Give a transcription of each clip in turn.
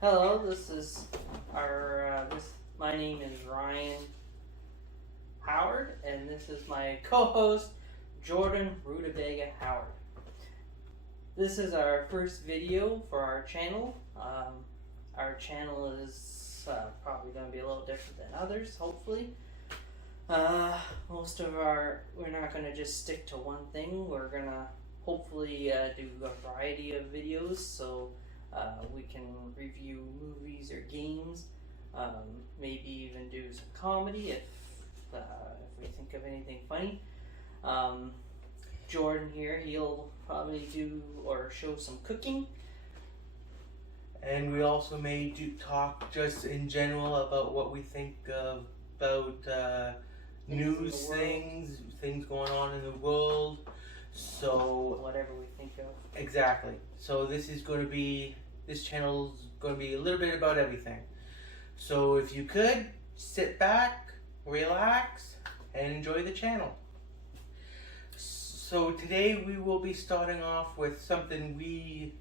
Hello, this is my name is Ryan Howard, and this is my co-host, Jordan Rutabaga Howard. This is our first video for our channel. Our channel is probably going to be a little different than others, hopefully. We're not going to just stick to one thing. We're going to hopefully do a variety of videos, so we can review movies or games, maybe even do some comedy if we think of anything funny. Jordan here, he'll probably do or show some cooking. And we also may talk just in general about what we think about news things going on in the world. So whatever we think of. Exactly. So this channel's going to be a little bit about everything. So if you could, sit back, relax, and enjoy the channel. So today we will be starting off with something we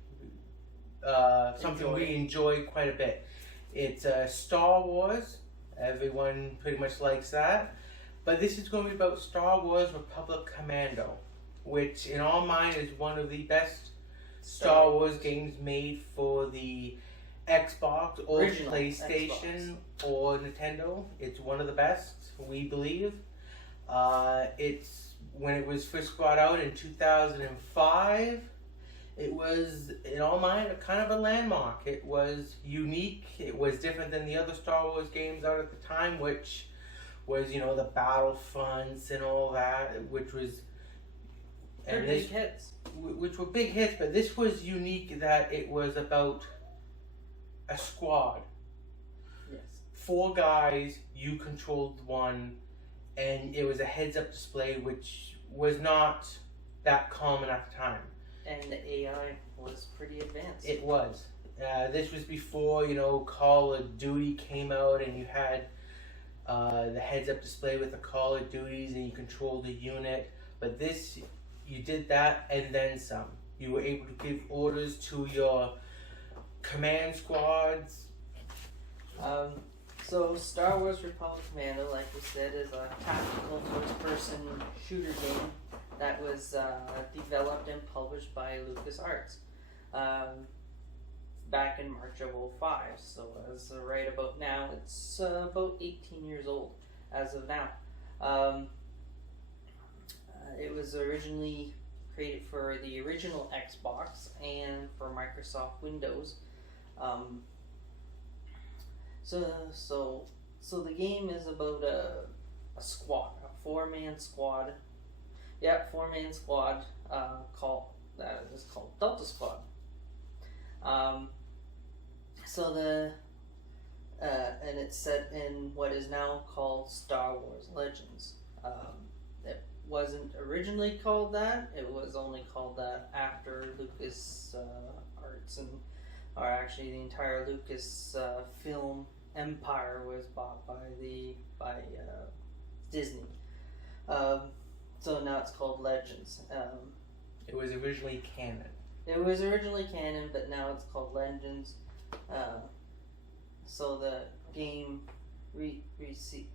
enjoy quite a bit. It's Star Wars. Everyone pretty much likes that. But this is going to be about Star Wars Republic Commando, which in our mind is one of the best Star Wars games made for the Xbox or Original PlayStation or Nintendo. It's one of the best, we believe. When it was first brought out in 2005, it was, in our mind, a kind of a landmark. It was unique. It was different than the other Star Wars games out at the time, which was, the Battlefronts and all that, which was... Big hits. Which were big hits, but this was unique that it was about a squad. Yes. 4 guys, you controlled one, and it was a heads-up display, which was not that common at the time. And the AI was pretty advanced. It was. This was before, Call of Duty came out, and you had the heads-up display with the Call of Duties, and you controlled the unit. But this, you did that and then some. You were able to give orders to your command squads. So Star Wars Republic Commando, like we said, is a tactical first-person shooter game that was developed and published by LucasArts back in March of 2005. So as of right about now, it's about 18 years old as of now. It was originally created for the original Xbox and for Microsoft Windows. So the game is about a squad, a 4-man squad. Yeah, 4-man squad called Delta Squad. And it's set in what is now called Star Wars Legends. It wasn't originally called that. It was only called that after Lucas Arts or actually the entire Lucas film empire was bought by Disney. So now it's called Legends. It was originally canon. It was originally canon, but now it's called Legends. So the game received.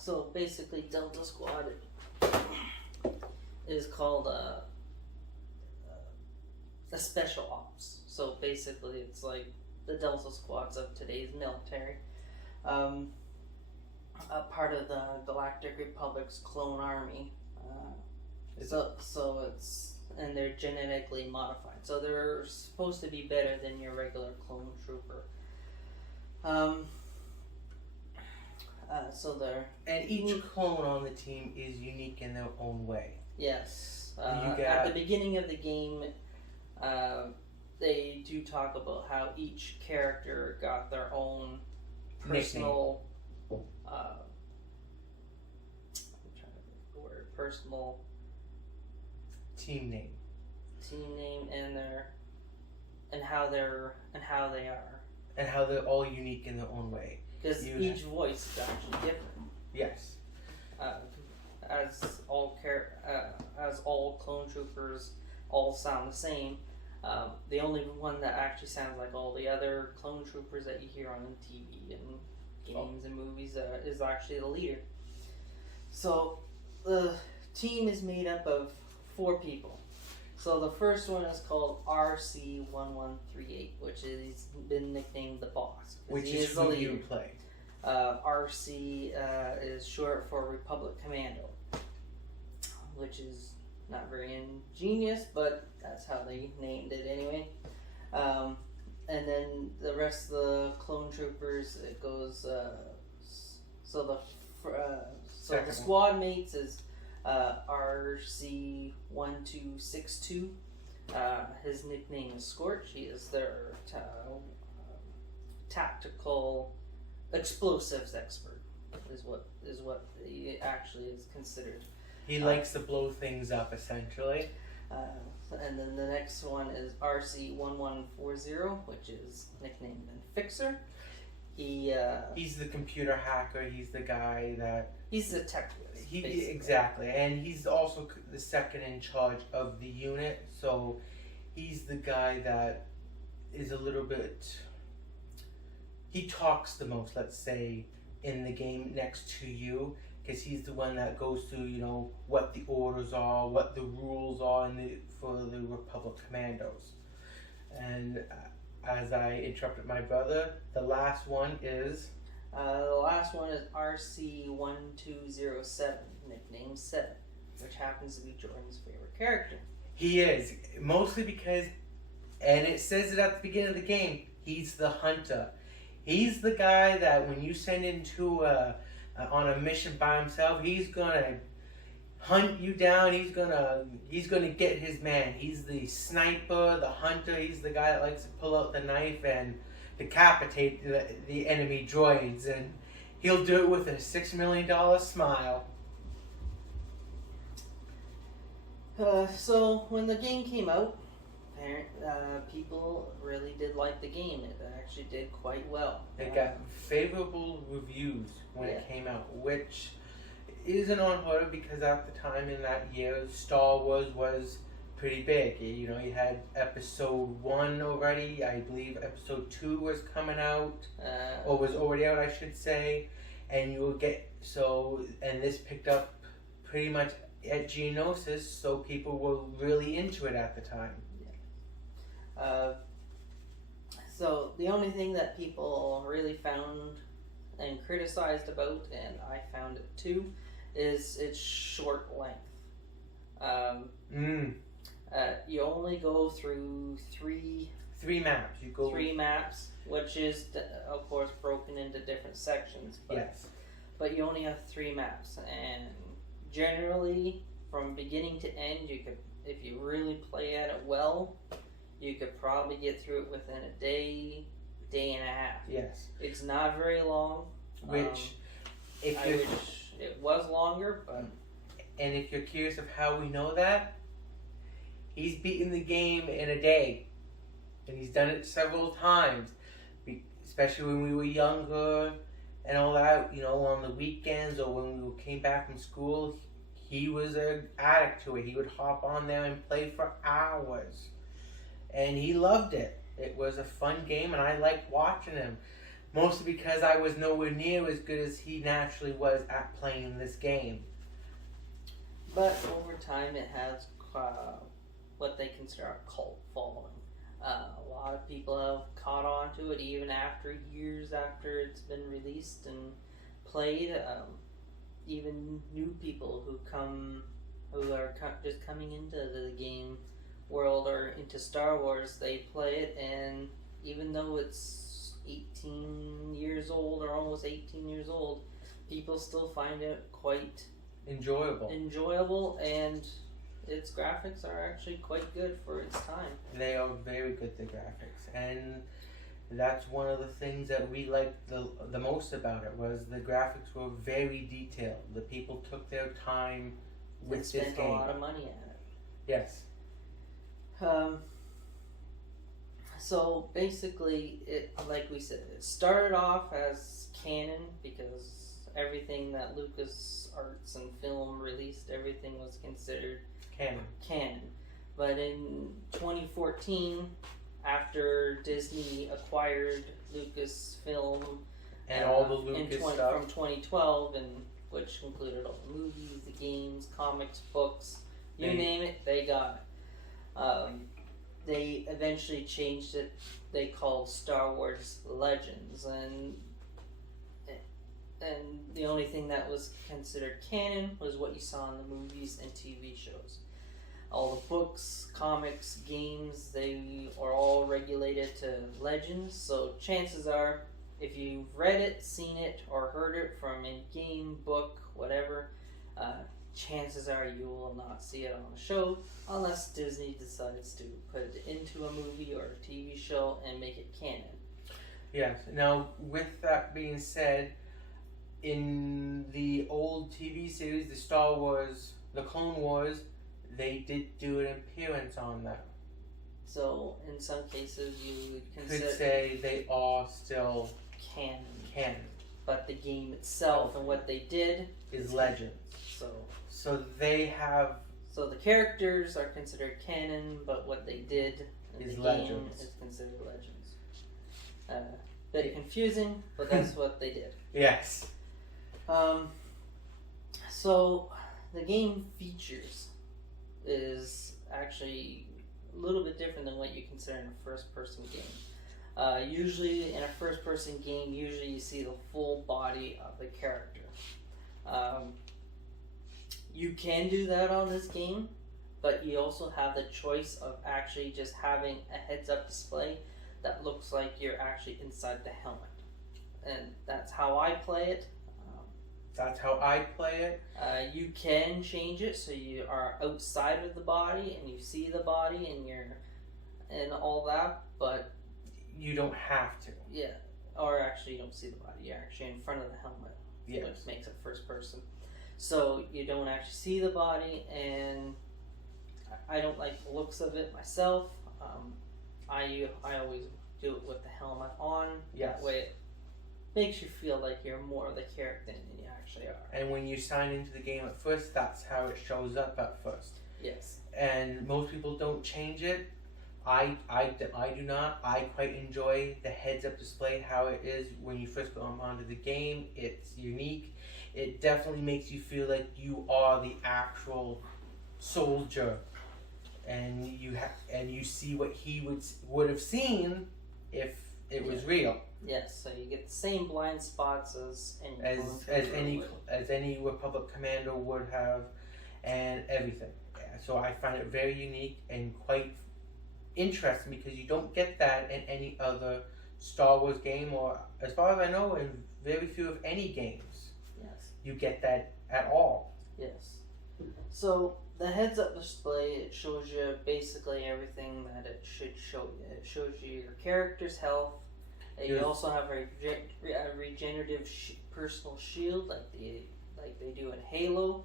So basically, Delta Squad is called a special ops. So basically, it's like the Delta Squads of today's military. A part of the Galactic Republic's clone army. And they're genetically modified. So they're supposed to be better than your regular clone trooper. And each clone on the team is unique in their own way. Yes. At the beginning of the game, they do talk about how each character got their own personal personal team name and how they are, and how they're all unique in their own way. Because each voice is actually different. Yes. all clone troopers all sound the same. The only one that actually sounds like all the other clone troopers that you hear on TV and games and movies is actually the leader. So the team is made up of 4 people. So the first one is called RC1138, which has been nicknamed the boss. Which is who you play. RC is short for Republic Commando, which is not very ingenious, but that's how they named it anyway. And then the rest of the clone troopers, it goes. So the squad mates is RC1262. His nickname is Scorch. He is their tactical explosives expert. Is what he actually is considered. He likes to blow things up, essentially. And then the next one is RC1140, which is nicknamed Fixer. He's the computer hacker. He's the guy that... He's the tech whiz, exactly. And he's also the second in charge of the unit. So he's the guy that is a little bit... He talks the most, let's say, in the game next to you. Because he's the one that goes through, you know, what the orders are, what the rules are for the Republic Commandos. And as I interrupted my brother, the last one is... the last one is RC1207, nicknamed 7, which happens to be Jordan's favorite character. He is, mostly because, and it says it at the beginning of the game, he's the hunter. He's the guy that when you send into on a mission by himself, he's gonna hunt you down. He's gonna get his man. He's the sniper, the hunter. He's the guy that likes to pull out the knife and decapitate the enemy droids, and he'll do it with a $6 million smile. So when the game came out, people really did like the game. It actually did quite well. It got favorable reviews when it came out, which isn't unheard of because at the time in that year, Star Wars was pretty big. You know, you had Episode 1 already. I believe Episode 2 was coming out, or was already out, I should say. And you would get and this picked up pretty much at Geonosis, so people were really into it at the time. So the only thing that people really found and criticized about, and I found it too, is its short length. You only go through three maps. You go 3 maps, which is of course broken into different sections. But, yes. But you only have 3 maps, and generally from beginning to end, you could, if you really play at it well, you could probably get through it within a day and a half. Yes. It's not very long. Which, I wish it was longer, but... And if you're curious of how we know that, he's beaten the game in a day. And he's done it several times. Especially when we were younger and all that, you know, on the weekends or when we came back from school, he was an addict to it. He would hop on there and play for hours. And he loved it. It was a fun game, and I liked watching him. Mostly because I was nowhere near as good as he naturally was at playing this game. But over time, it has what they consider a cult following. A lot of people have caught on to it even after years after it's been released and played. Even new people who are just coming into the game world or into Star Wars, they play it, and even though it's 18 years old or almost 18 years old, people still find it quite enjoyable, and its graphics are actually quite good for its time. They are very good, the graphics, and that's one of the things that we liked the most about it, was the graphics were very detailed. The people took their time with this game. Spent a lot of money at it. Yes. So basically, it, like we said, it started off as canon because everything that LucasArts and film released, everything was considered canon. But in 2014, after Disney acquired Lucasfilm and all the Lucas stuff from 2012, and which included all the movies, the games, comics, books, you name it, they got it. They eventually changed it. They called Star Wars Legends, and the only thing that was considered canon was what you saw in the movies and TV shows. All the books, comics, games, they are all regulated to Legends, so chances are, if you've read it, seen it, or heard it from a game, book, whatever, chances are you will not see it on a show unless Disney decides to put it into a movie or a TV show and make it canon. Yes. Now, with that being said, in the old TV series, the Star Wars, the Clone Wars, they did do an appearance on that. So, in some cases, you would Could say they are still canon. But the game itself and what they did is Legends. So they have... So the characters are considered canon, but what they did in the Legends. game is considered Legends. Bit confusing, but that's what they did. Yes. So the game features is actually a little bit different than what you consider in a first-person game. Usually in a first-person game, you see the full body of the character. You can do that on this game, but you also have the choice of actually just having a heads-up display that looks like you're actually inside the helmet. And that's how I play it. That's how I play it. You can change it so you are outside of the body and you see the body and all that, but you don't have to. Yeah, or actually you don't see the body. You're actually in front of the helmet, yes. Which makes it first person. So you don't actually see the body, and I don't like the looks of it myself. I always do it with the helmet on. Yes. That way it makes you feel like you're more of the character than you actually are. And when you sign into the game at first, that's how it shows up at first. Yes. And most people don't change it. I do not. I quite enjoy the heads-up display, how it is when you first come onto the game. It's unique. It definitely makes you feel like you are the actual soldier, and you see what he would have seen if it was real. Yes, so you get the same blind spots as any Republic Commando would have, and everything. Yeah, so I find it very unique and quite interesting because you don't get that in any other Star Wars game, or as far as I know, in very few of any games. Yes. You get that at all. Yes. So the heads-up display, it shows you basically everything that it should show you. It shows you your character's health. You also have a regenerative personal shield, like they do in Halo.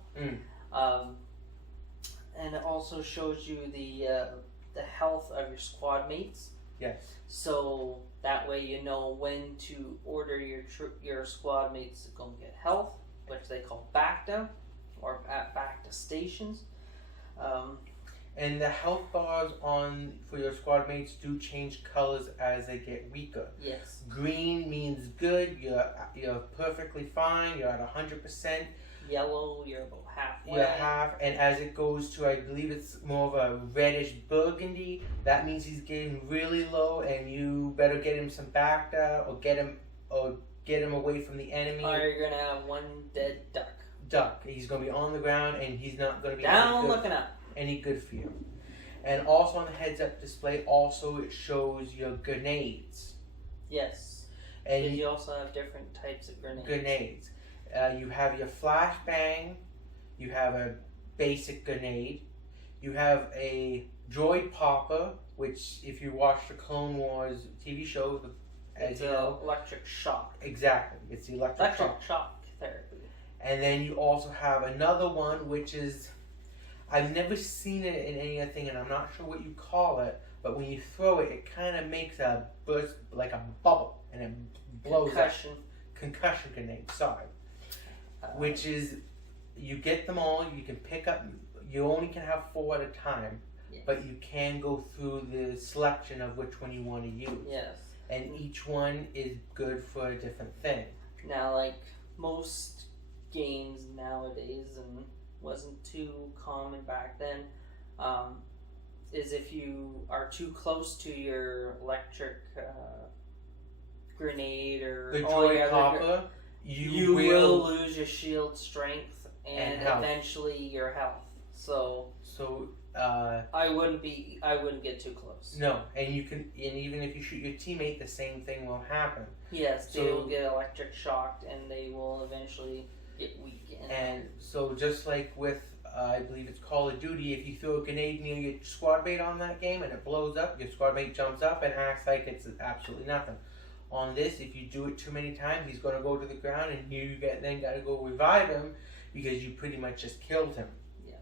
And it also shows you the health of your squad mates. Yes. So that way you know when to order your squad mates to go and get health, which they call BACTA, or BACTA stations. And the health bars for your squad mates do change colors as they get weaker. Yes. Green means good. You're perfectly fine. You're at 100%. Yellow, you're about halfway. You're half, and as it goes to, I believe it's more of a reddish burgundy. That means he's getting really low, and you better get him some BACTA or get him away from the enemy. Or you're gonna have one dead duck. He's gonna be on the ground, and he's not gonna be down looking up. Any good for you. And also on the heads-up display, also it shows your grenades. Yes. And you also have different types of grenades. You have your flashbang. You have a basic grenade. You have a droid popper, which if you watch the Clone Wars TV show, it's electric shock. Exactly. It's the electric shock therapy. And then you also have another one, which is, I've never seen it in any other thing, and I'm not sure what you call it, but when you throw it, it kind of makes a burst, like a bubble, and it blows up. Concussion grenade, sorry. which is, you get them all, you can pick up, you only can have 4 at a time, yes. but you can go through the selection of which one you want to use. Yes. And each one is good for a different thing. Now, like most games nowadays, and wasn't too common back then, is if you are too close to your electric grenade or The joy copper, you will lose your shield strength and health. eventually your health. So I wouldn't get too close. No, and even if you shoot your teammate, the same thing will happen. Yes, they will get electric shocked and they will eventually get weak. And so just like with, I believe it's Call of Duty, if you throw a grenade near your squad mate on that game and it blows up, your squad mate jumps up and acts like it's absolutely nothing. On this, if you do it too many times, he's going to go to the ground and you then got to go revive him because you pretty much just killed him. Yes.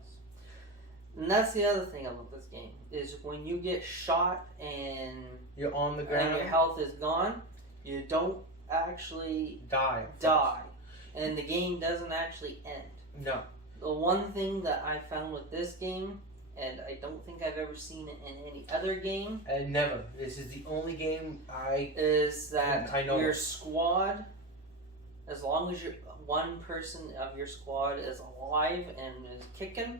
And that's the other thing about this game, is when you get shot and you're on the ground and your health is gone, you don't actually die. And the game doesn't actually end. No. The one thing that I found with this game, and I don't think I've ever seen it in any other game, And never. This is the only game is that I know your of. squad, as long as one person of your squad is alive and is kicking,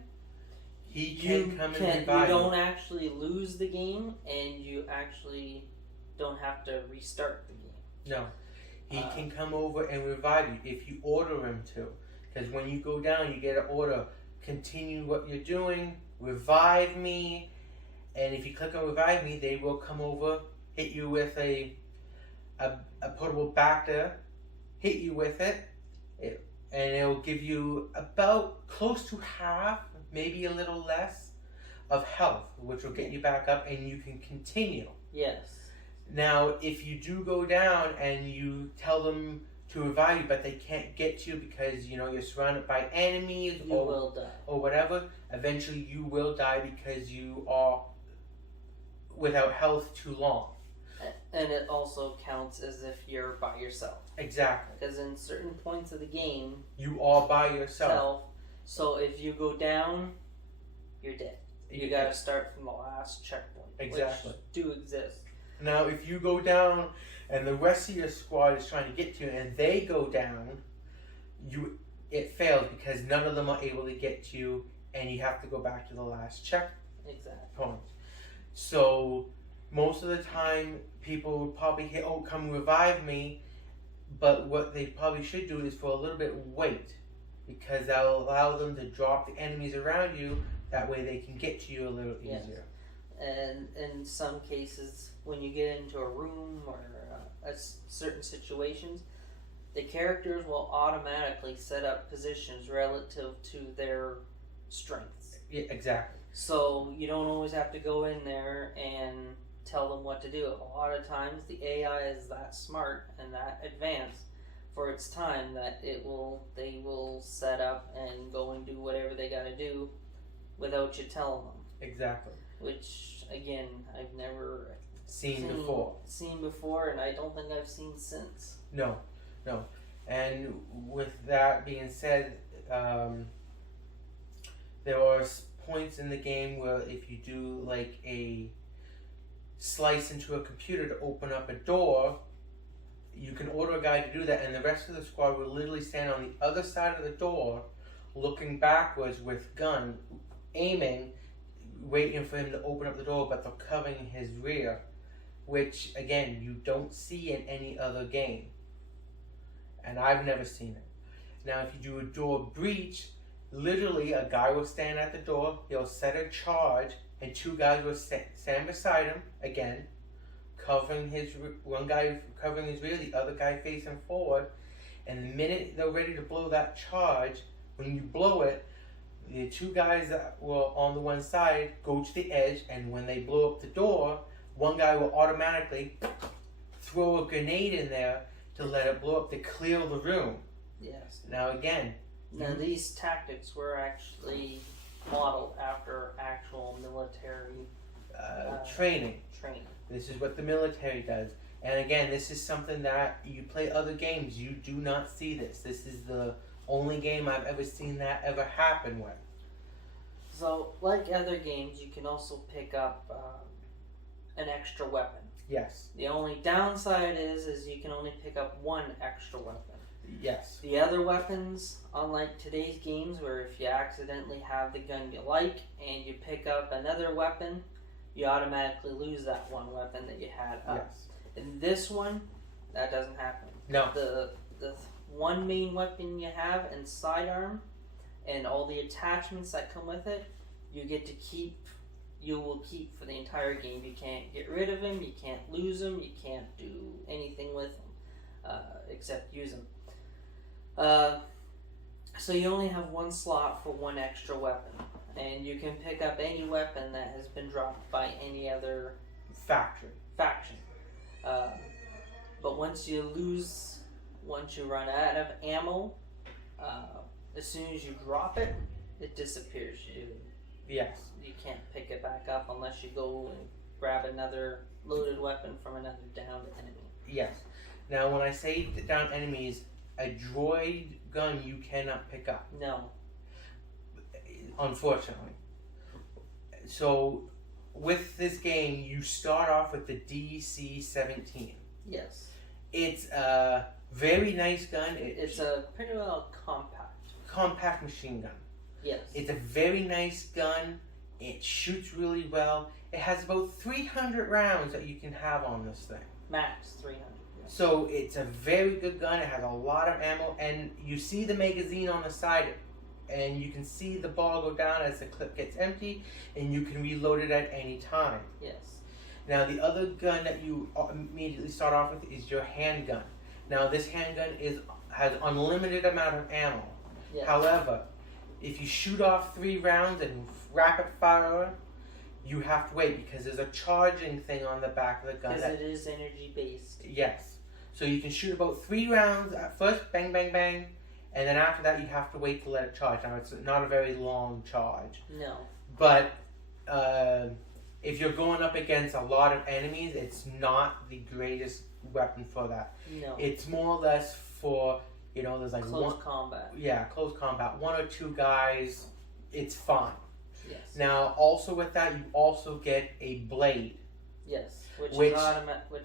he can come and revive you don't actually lose the game, and you actually don't have to restart the game. No. He can come over and revive you if you order him to. Because when you go down, you get an order, continue what you're doing, revive me, and if you click on revive me, they will come over, hit you with a portable Bacta, hit you with it, and it'll give you about close to half, maybe a little less, of health, which will get you back up and you can continue. Yes. Now, if you do go down and you tell them to revive you, but they can't get you because you're surrounded by enemies You will die. or whatever, eventually you will die because you are without health too long. And it also counts as if you're by yourself. Exactly. Because in certain points of the game, You are by yourself. So if you go down, you're dead. You gotta start from the last checkpoint. Exactly. Which do exist. Now, if you go down and the rest of your squad is trying to get to you and they go down, it fails because none of them are able to get to you and you have to go back to the last checkpoint. Exactly. So most of the time people will probably hit, oh, come revive me, but what they probably should do is for a little bit wait, because that'll allow them to drop the enemies around you, that way they can get to you a little easier. And in some cases, when you get into a room or certain situations, the characters will automatically set up positions relative to their strengths. Yeah, exactly. So you don't always have to go in there and tell them what to do. A lot of times the AI is that smart and that advanced for its time that they will set up and go and do whatever they got to do without you telling them. Exactly. Which again, I've never Seen before, and I don't think I've seen since. No. And with that being said, there are points in the game where if you do like a slice into a computer to open up a door, you can order a guy to do that, and the rest of the squad will literally stand on the other side of the door, looking backwards with gun, aiming, waiting for him to open up the door, but they're covering his rear, which again you don't see in any other game, and I've never seen it. Now, if you do a door breach, literally a guy will stand at the door, he'll set a charge, and 2 guys will stand beside him again, one guy covering his rear, the other guy facing forward, and the minute they're ready to blow that charge, when you blow it, the 2 guys that were on the one side go to the edge, and when they blow up the door, one guy will automatically throw a grenade in there to let it blow up to clear the room. Yes. Now again, these tactics were actually modeled after actual military training. Training. This is what the military does. And again, this is something that you play other games, you do not see this. This is the only game I've ever seen that ever happen with. So, like other games, you can also pick up an extra weapon. Yes. The only downside is you can only pick up one extra weapon. Yes. The other weapons, unlike today's games where if you accidentally have the gun you like and you pick up another weapon, you automatically lose that one weapon that you had up. Yes. In this one, that doesn't happen. No. The one main weapon you have and sidearm and all the attachments that come with it, you get to keep. You will keep for the entire game. You can't get rid of them. You can't lose them. You can't do anything with them except use them. So you only have one slot for one extra weapon, and you can pick up any weapon that has been dropped by any other faction. But once you run out of ammo, as soon as you drop it, it disappears. Yes. You can't pick it back up unless you go and grab another loaded weapon from another downed enemy. Yes. Now, when I say down enemies, a droid gun you cannot pick up. No. Unfortunately. So, with this game, you start off with the DC-17. Yes. It's a very nice gun. It's a pretty well compact machine gun. Yes. It's a very nice gun. It shoots really well. It has about 300 rounds that you can have on this thing. Max 300. So it's a very good gun. It has a lot of ammo, and you see the magazine on the side, and you can see the ball go down as the clip gets empty, and you can reload it at any time. Yes. Now the other gun that you immediately start off with is your handgun. Now this handgun has unlimited amount of ammo. Yes. However, if you shoot off 3 rounds and rapid fire, you have to wait because there's a charging thing on the back of the gun. Because it is energy based. Yes. So you can shoot about 3 rounds at first, bang, bang, bang, and then after that you have to wait to let it charge. Now it's not a very long charge. No. But if you're going up against a lot of enemies, it's not the greatest weapon for that. No. It's more or less for, there's like close combat. Yeah, close combat. 1 or 2 guys, it's fine. Yes. Now, also with that, you also get a blade. Yes, which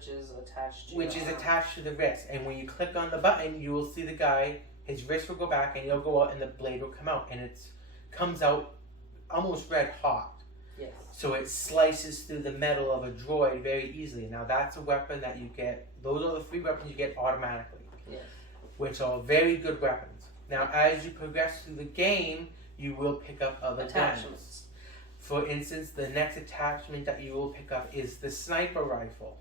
is attached to the wrist. And when you click on the button, you will see the guy. His wrist will go back, and he'll go out, and the blade will come out, and it comes out almost red hot. Yes. So it slices through the metal of a droid very easily. Now that's a weapon that you get. Those are the 3 weapons you get automatically. Yes. Which are very good weapons. Now, as you progress through the game, you will pick up other attachments. guns. For instance, the next attachment that you will pick up is the sniper rifle.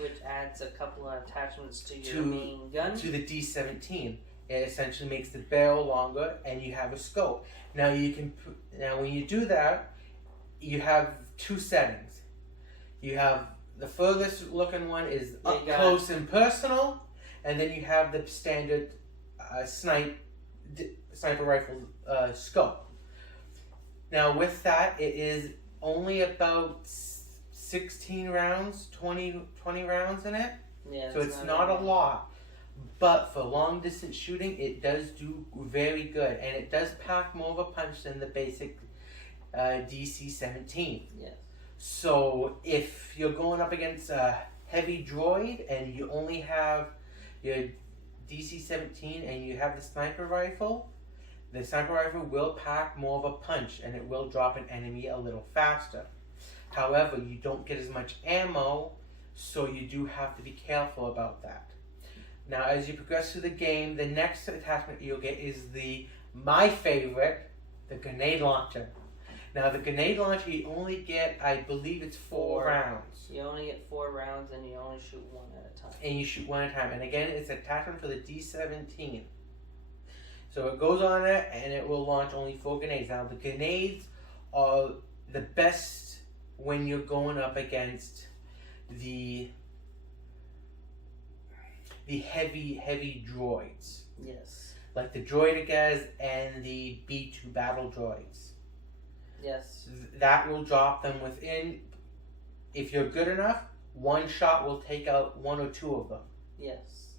Which adds a couple of attachments to your main gun. To the D-17. It essentially makes the barrel longer, and you have a scope. Now when you do that, you have 2 settings. You have the furthest looking one is up close and personal, and then you have the standard sniper rifle scope. Now with that, it is only about 16 rounds, 20 rounds in it. Yeah, so it's not a lot. But for long distance shooting, it does do very good. And it does pack more of a punch than the basic DC-17. Yes. So if you're going up against a heavy droid and you only have your DC-17 and you have the sniper rifle will pack more of a punch and it will drop an enemy a little faster. However, you don't get as much ammo, so you do have to be careful about that. Now, as you progress through the game, the next attachment you'll get is my favorite, the grenade launcher. Now, the grenade launcher, you only get, I believe it's 4 rounds. You only get 4 rounds and you only shoot 1 at a time. And you shoot 1 at a time. And again, it's an attachment for the D-17. So it goes on it and it will launch only 4 grenades. Now, the grenades are the best when you're going up against the heavy droids. Yes. Like the droidegas and the B-2 battle droids. Yes. That will drop them within, if you're good enough, 1 shot will take out 1 or 2 of them. Yes.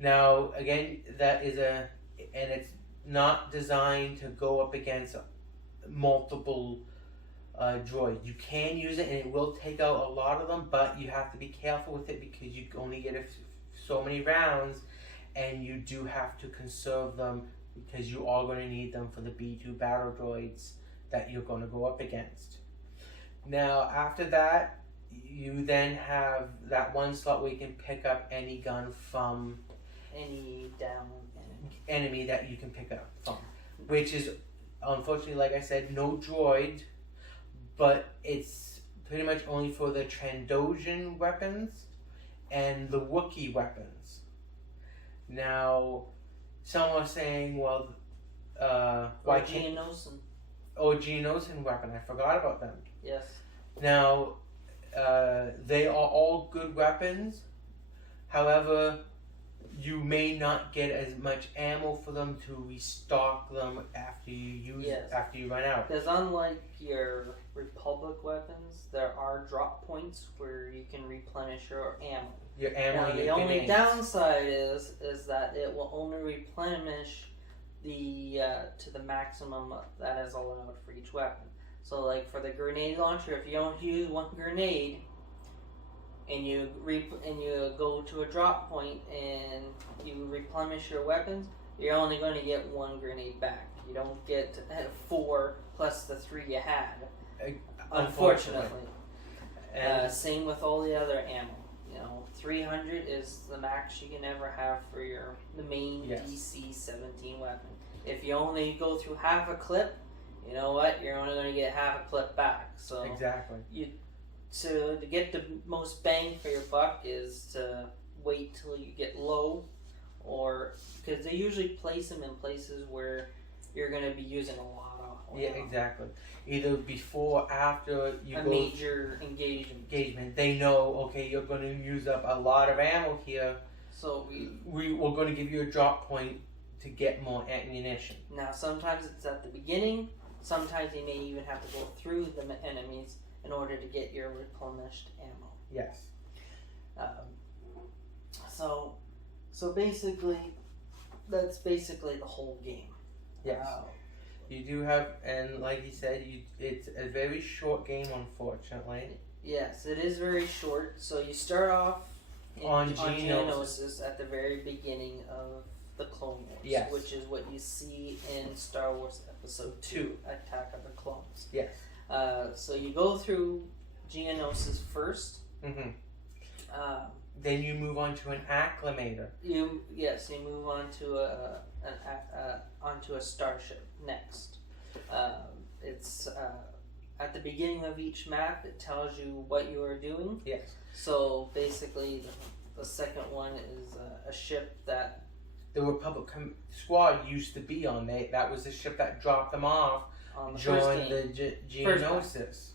Now, again, that is a and it's not designed to go up against multiple droids. You can use it, and it will take out a lot of them, but you have to be careful with it because you only get so many rounds, and you do have to conserve them because you are going to need them for the B2 battle droids that you're going to go up against. Now, after that, you then have that one slot where you can pick up any gun from any down enemy that you can pick up from, which is unfortunately, like I said, no droid, but it's pretty much only for the Trandoshan weapons and the Wookiee weapons. Now, some are saying, well, why can't... Geonosis weapon, I forgot about them. Yes. Now, they are all good weapons. However, you may not get as much ammo for them to restock them after you after you run out. Because unlike your Republic weapons, there are drop points where you can replenish your ammo. Your ammo. Now, the only downside is that it will only replenish the to the maximum that is allowed for each weapon. So, like for the grenade launcher, if you don't use one grenade, and you go to a drop point and you replenish your weapons, you're only going to get one grenade back. You don't get 4 plus the 3 you had. Unfortunately. Same with all the other ammo. 300 is the max you can ever have for the main DC-17 weapon. If you only go through half a clip, you know what? You're only going to get half a clip back. So exactly. To get the most bang for your buck is to wait till you get low, or because they usually place them in places where you're going to be using a lot of. Yeah, exactly. Either before or after you go major engagement. They know, okay, you're going to use up a lot of ammo here, so we're going to give you a drop point to get more ammunition. Now, sometimes it's at the beginning. Sometimes you may even have to go through the enemies in order to get your replenished ammo. Yes. So basically, that's basically the whole game. Yes. You do have, and like you said, it's a very short game, unfortunately. Yes, it is very short. So you start off on Geonosis at the very beginning of the Clone Wars, yes, which is what you see in Star Wars Episode 2, Attack of the Clones. Yes. So you go through Geonosis first. Mm-hmm. Then you move on to an acclimator. You move on to onto a starship next. It's at the beginning of each map. It tells you what you are doing. Yes. So basically, the second one is a ship that the Republic squad used to be on. That was the ship that dropped them off during the Geonosis.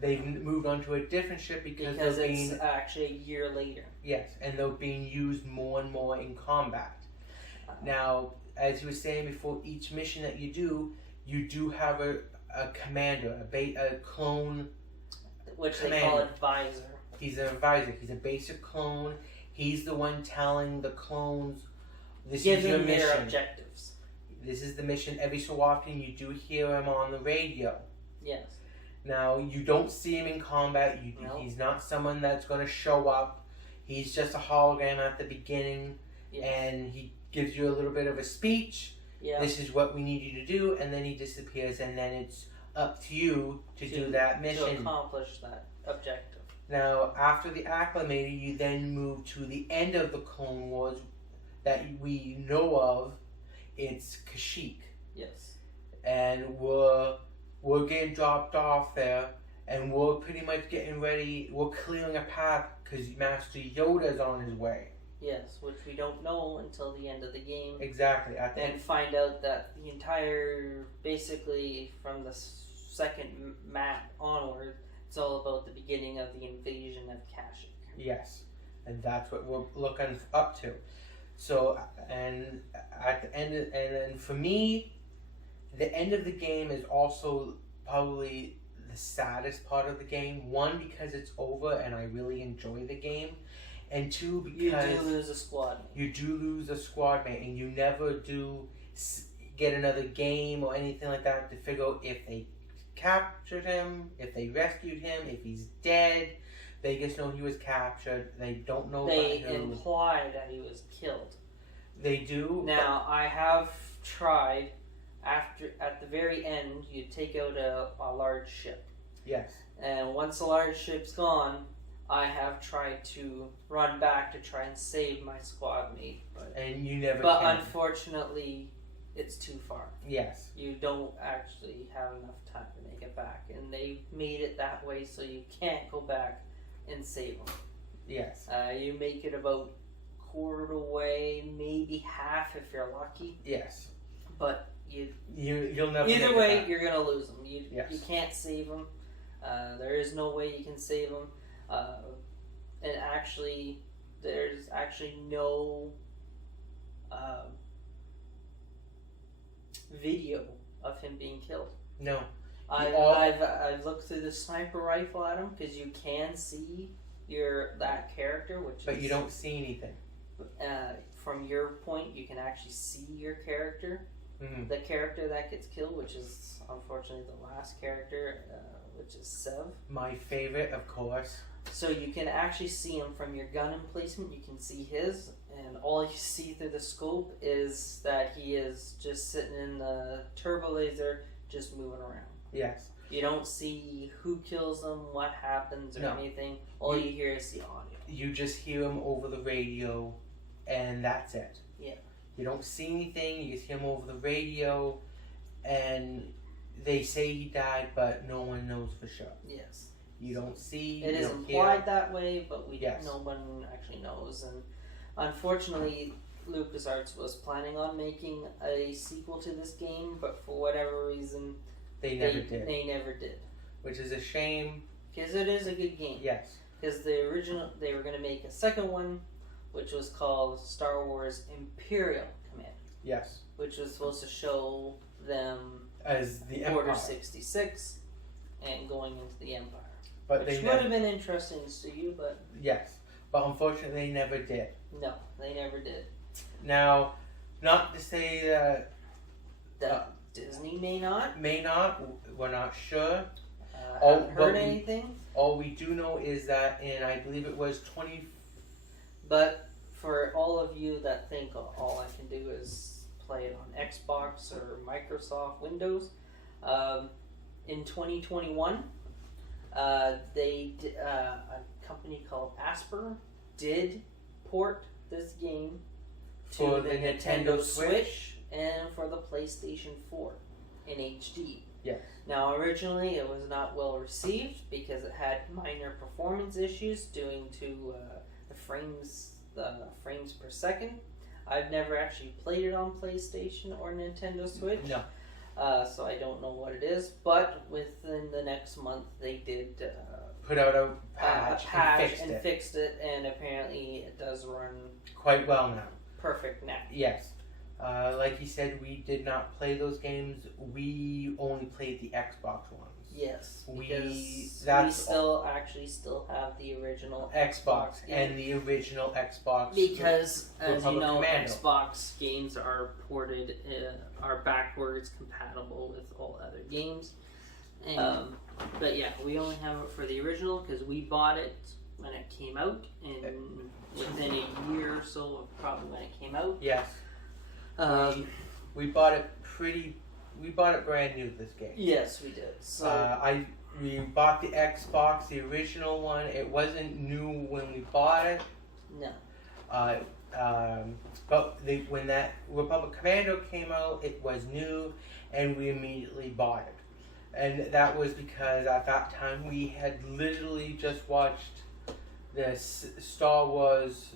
They've moved on to a different ship because it's actually a year later. Yes, and they're being used more and more in combat. Now, as you were saying before, each mission that you do have a commander, a clone, which commander. They call advisor. He's an advisor. He's a basic clone. He's the one telling the clones, this is your mission. Their objectives. This is the mission. Every so often you do hear him on the radio. Yes. Now, you don't see him in combat. Nope. He's not someone that's going to show up. He's just a hologram at the beginning. Yes. And he gives you a little bit of a speech. Yeah. This is what we need you to do. And then he disappears. And then it's up to you to do that mission. To accomplish that objective. Now, after the Acclimator, you then move to the end of the Clone Wars that we know of. It's Kashyyyk. Yes. And we're getting dropped off there, and we're pretty much getting ready. We're clearing a path because Master Yoda's on his way. Yes, which we don't know until the end of the game. Exactly. And find out that the entire, basically from the second map onward, it's all about the beginning of the invasion of Kashyyyk. Yes, and that's what we're looking up to. So, and at the end, and then for me, the end of the game is also probably the saddest part of the game. One, because it's over and I really enjoy the game. and 2 You because do lose a squad mate. you do lose a squad mate, and you never do get another game or anything like that to figure out if they captured him, if they rescued him, if he's dead. They just know he was captured. They don't know They about who. imply that he was killed. They do. Now, I have tried, at the very end, you take out a large ship. Yes. And once the large ship's gone, I have tried to run back to try and save my squad mate. And you never But can. unfortunately, it's too far. Yes. You don't actually have enough time to make it back. And they made it that way so you can't go back and save them. Yes. You make it about quarter of the way, maybe half if you're lucky. Yes. But you'll never. either way, you're gonna lose them. You can't save them. There is no way you can save them. And actually, there's actually no video of him being killed. No. I've looked through the sniper rifle at him because you can see that character, but you don't see anything. From your point, you can actually see your character. Mm-hmm. The character that gets killed, which is unfortunately the last character, which is Sev. My favorite, of course. So you can actually see him from your gun emplacement. You can see his, and all you see through the scope is that he is just sitting in the turbo laser, just moving around. Yes. You don't see who kills them, what happens, or anything. All you hear is the audio. You just hear him over the radio, and that's it. Yeah. You don't see anything. You just hear him over the radio, and they say he died, but no one knows for sure. Yes. You don't see. It is implied that way, but no one actually knows. And unfortunately, LucasArts was planning on making a sequel to this game, but for whatever reason, they never did. They never did. Which is a shame. Because it is a good game. Yes. Because they were going to make a second one, which was called Star Wars Imperial Commando. Yes. Which was supposed to show them as the Order Empire. 66 and going into the Empire. But which would have been interesting to see you, but... Yes. But unfortunately, they never did. No, they never did. Now, not to say that Disney may not. May not. We're not sure. Haven't heard anything. All we do know is that I believe it was 20... But for all of you that think all I can do is play it on Xbox or Microsoft Windows, in 2021, a company called Asper did port this game to the Nintendo Switch and for the PlayStation 4 in HD. Yes. Now, originally it was not well received because it had minor performance issues due to the frames per second. I've never actually played it on PlayStation or Nintendo Switch. No. So I don't know what it is, but within the next month they did put out a patch and fixed it, and apparently it does run quite well now. Perfect now. Yes. Like you said, we did not play those games. We only played the Xbox ones. Yes, because we still have the original Xbox game. And the original Xbox. Because, as you know, Commando. Xbox games are ported, are backwards compatible with all other games. But yeah, we only have it for the original because we bought it when it came out, and within a year or so of probably when it came out. Yes. We bought it brand new, this game. Yes, we did. So we bought the Xbox, the original one. It wasn't new when we bought it. No. But when that Republic Commando came out, it was new, and we immediately bought it. And that was because at that time we had literally just watched the Star Wars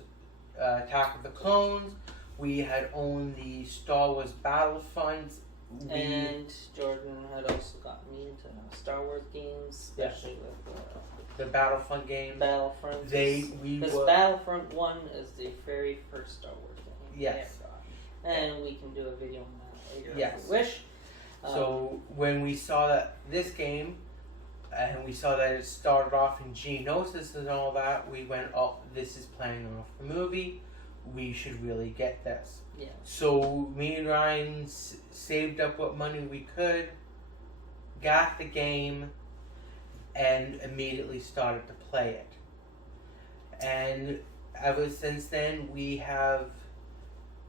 Attack of the Clones. We had owned the Star Wars Battlefront. And Jordan had also gotten me into Star Wars games, especially with the Battlefront game. Battlefront. Because Battlefront 1 is the very first Star Wars game. Yes. And we can do a video on that later if we wish. So when we saw that this game, and we saw that it started off in Geonosis and all that, we went, oh, this is playing off the movie. We should really get this. Yeah. So me and Ryan saved up what money we could, got the game, and immediately started to play it. And ever since then, we have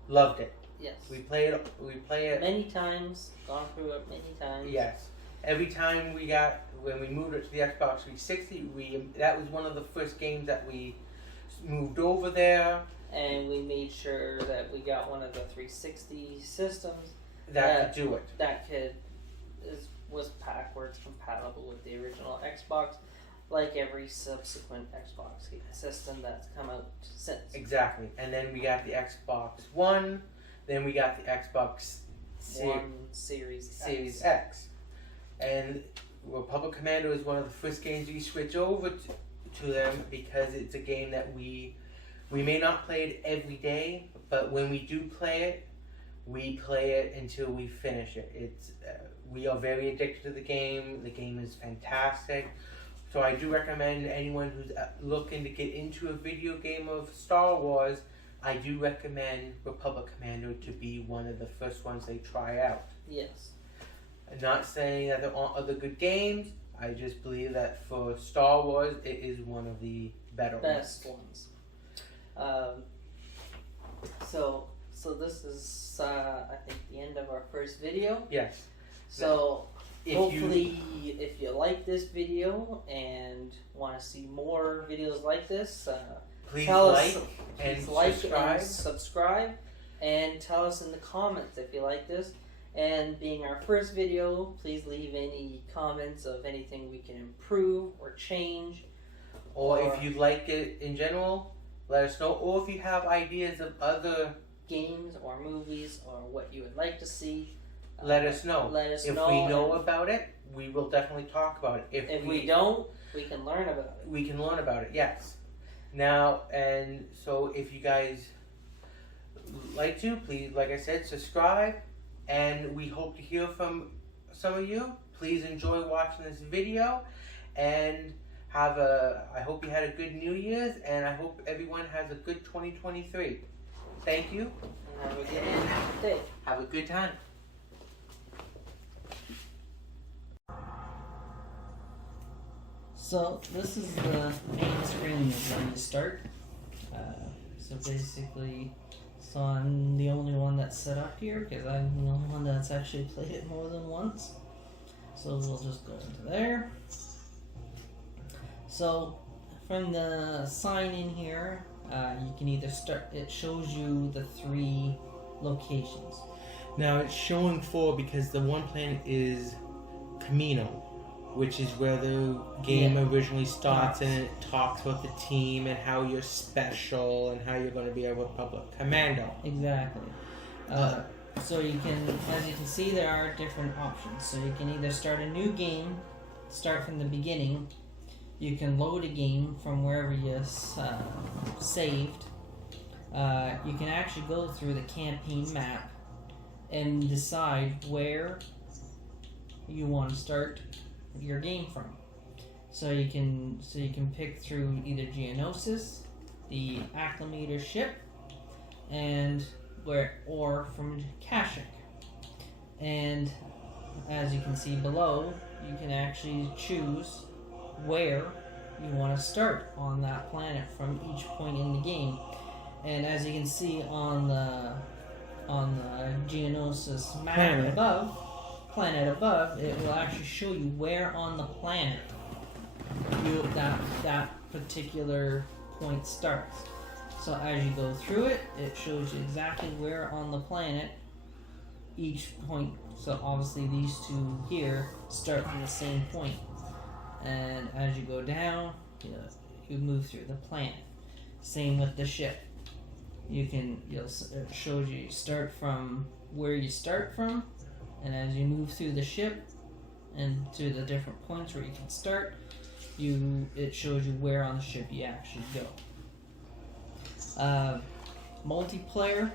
loved it. Yes. We play it many times. Gone through it many times. Yes. Every time when we moved it to the Xbox 360, that was one of the first games that we moved over there. And we made sure that we got one of the 360 systems that could do it. That was backwards compatible with the original Xbox, like every subsequent Xbox system that's come out since. Exactly. And then we got the Xbox One. Then we got the Xbox One Series X. And Republic Commando is one of the first games we switch over to them because it's a game that we may not play it every day, but when we do play it until we finish it. We are very addicted to the game. The game is fantastic. So I do recommend anyone who's looking to get into a video game of Star Wars, I do recommend Republic Commando to be one of the first ones they try out. Yes. I'm not saying that there aren't other good games. I just believe that for Star Wars, it is one of the best ones. So this is I think the end of our first video. Yes. So hopefully if you like this video and want to see more videos like this, please like and subscribe and tell us in the comments if you like this. And being our first video, please leave any comments of anything we can improve or change. Or if you like it in general, let us know. Or if you have ideas of other games or movies or what you would like to see, let us know. If we know about it, we will definitely talk about it. If we don't, we can learn about it. We can learn about it, yes. Now, and so if you guys like to, please, like I said, subscribe. And we hope to hear from some of you. Please enjoy watching this video. And I hope you had a good New Year's. And I hope everyone has a good 2023. Thank you. And have a good day. Have a good time. So this is the main screen when you start. So basically, so I'm the only one that's set up here because I'm the only one that's actually played it more than once. So we'll just go into there. So from the sign in here, you can either start. It shows you the 3 locations. Now it's showing 4 because the one planet is Commando, which is where the game originally starts, and it talks about the team and how you're special and how you're going to be a Republic Commando. Exactly. So you can, as you can see, there are different options. So you can either start a new game, start from the beginning. You can load a game from wherever you saved. You can actually go through the campaign map and decide where you want to start your game from. So you can pick through either Geonosis, the Acclimator ship, or from Kashyyyk. And as you can see below, you can actually choose where you want to start on that planet from each point in the game. And as you can see on the Geonosis map above, it will actually show you where on the planet that particular point starts. So as you go through it, it shows you exactly where on the planet each point. So obviously these 2 here start from the same point. And as you go down, you move through the planet. Same with the ship. It shows you start from where you start from, and as you move through the ship and to the different points where you can start, it shows you where on the ship you actually go. Multiplayer.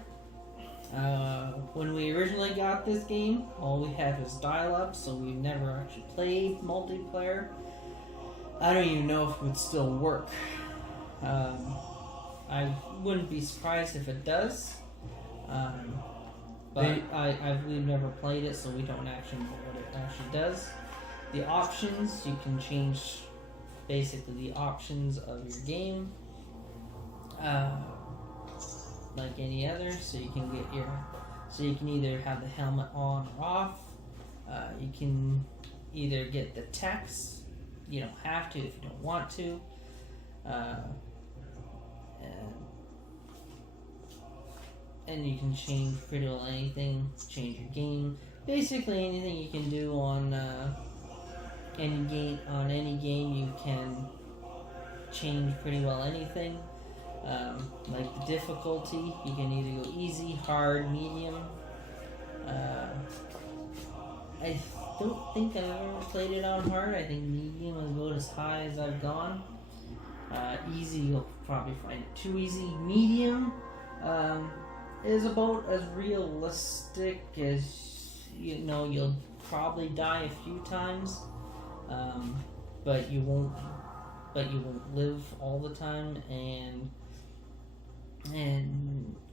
When we originally got this game, all we had was dial-up, so we never actually played multiplayer. I don't even know if it would still work. I wouldn't be surprised if it does. But we've never played it, so we don't actually know what it actually does. The options, you can change basically the options of your game, like any other. So you can you can either have the helmet on or off. You can either get the text. You don't have to if you don't want to. And you can change pretty well anything, change your game. Basically anything you can do on any game you can change pretty well anything. Like the difficulty, you can either go easy, hard, medium. I don't think I've ever played it on hard. I think medium is about as high as I've gone. Easy, you'll probably find it too easy. Medium is about as realistic as, you'll probably die a few times, but you won't live all the time, and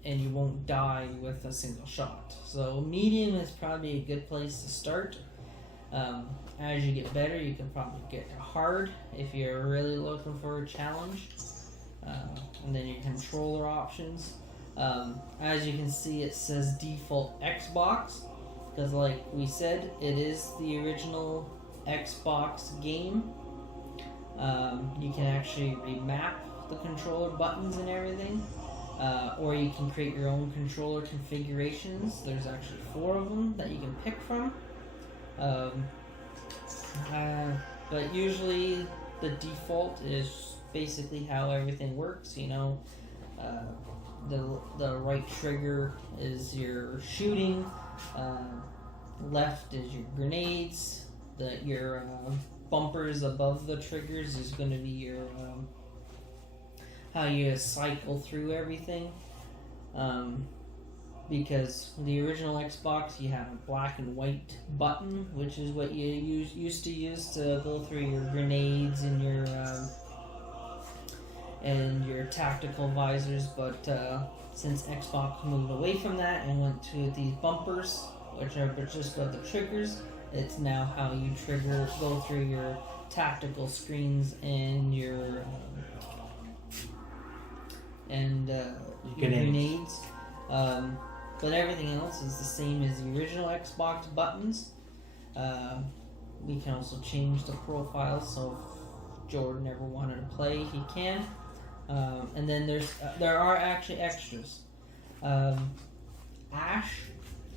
you won't die with a single shot. So medium is probably a good place to start. As you get better, you can probably get to hard if you're really looking for a challenge. And then your controller options. As you can see, it says default Xbox, because like we said, it is the original Xbox game. You can actually remap the controller buttons and everything, or you can create your own controller configurations. There's actually 4 of them that you can pick from. But usually the default is basically how everything works. The right trigger is your shooting, left is your grenades, your bumpers above the triggers is going to be your how you cycle through everything. Because the original Xbox, you have a black and white button, which is what you used to use to go through your grenades and your tactical visors. But since Xbox moved away from that and went to these bumpers, which are just the triggers, it's now how you go through your tactical screens and your grenades. But everything else is the same as the original Xbox buttons. We can also change the profile, so if Jordan ever wanted to play, he can. And then there are actually extras. Ash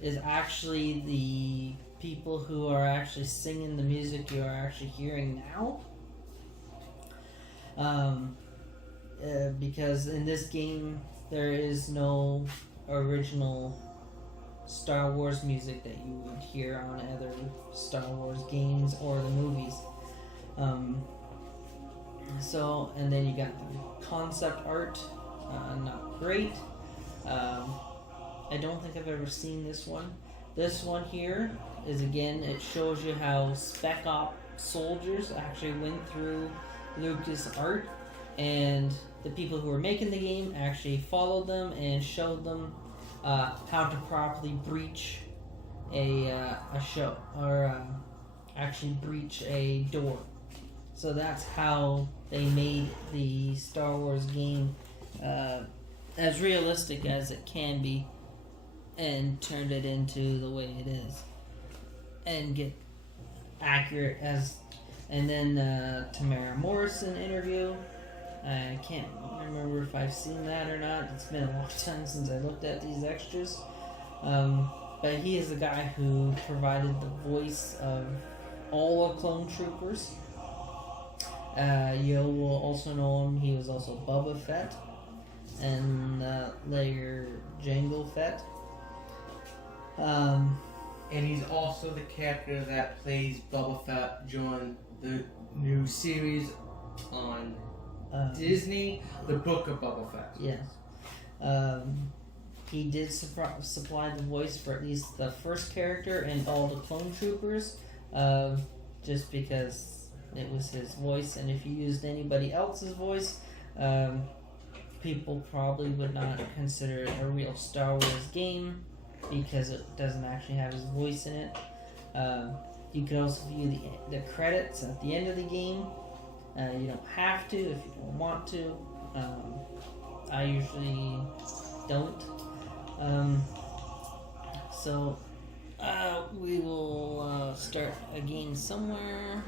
is actually the people who are actually singing the music you are actually hearing now. Because in this game there is no original Star Wars music that you would hear on other Star Wars games or the movies. And then you got the concept art, not great. I don't think I've ever seen this one. This one here is, again, it shows you how Spec Op soldiers actually went through Lucas art, and the people who were making the game actually followed them and showed them how to properly breach a show, or actually breach a door. So that's how they made the Star Wars game as realistic as it can be, and turned it into the way it is, and get accurate as. And then Tamara Morrison interview. I can't remember if I've seen that or not. It's been a long time since I looked at these extras. But he is the guy who provided the voice of all the clone troopers. You will also know him. He was also Boba Fett and later Jango Fett. And he's also the character that plays Boba Fett during the new series on Disney, The Book of Boba Fett. Yes. He did supply the voice for at least the first character and all the clone troopers, just because it was his voice. And if you used anybody else's voice, people probably would not consider it a real Star Wars game because it doesn't actually have his voice in it. You can also view the credits at the end of the game. You don't have to if you don't want to. I usually don't. So we will start again somewhere.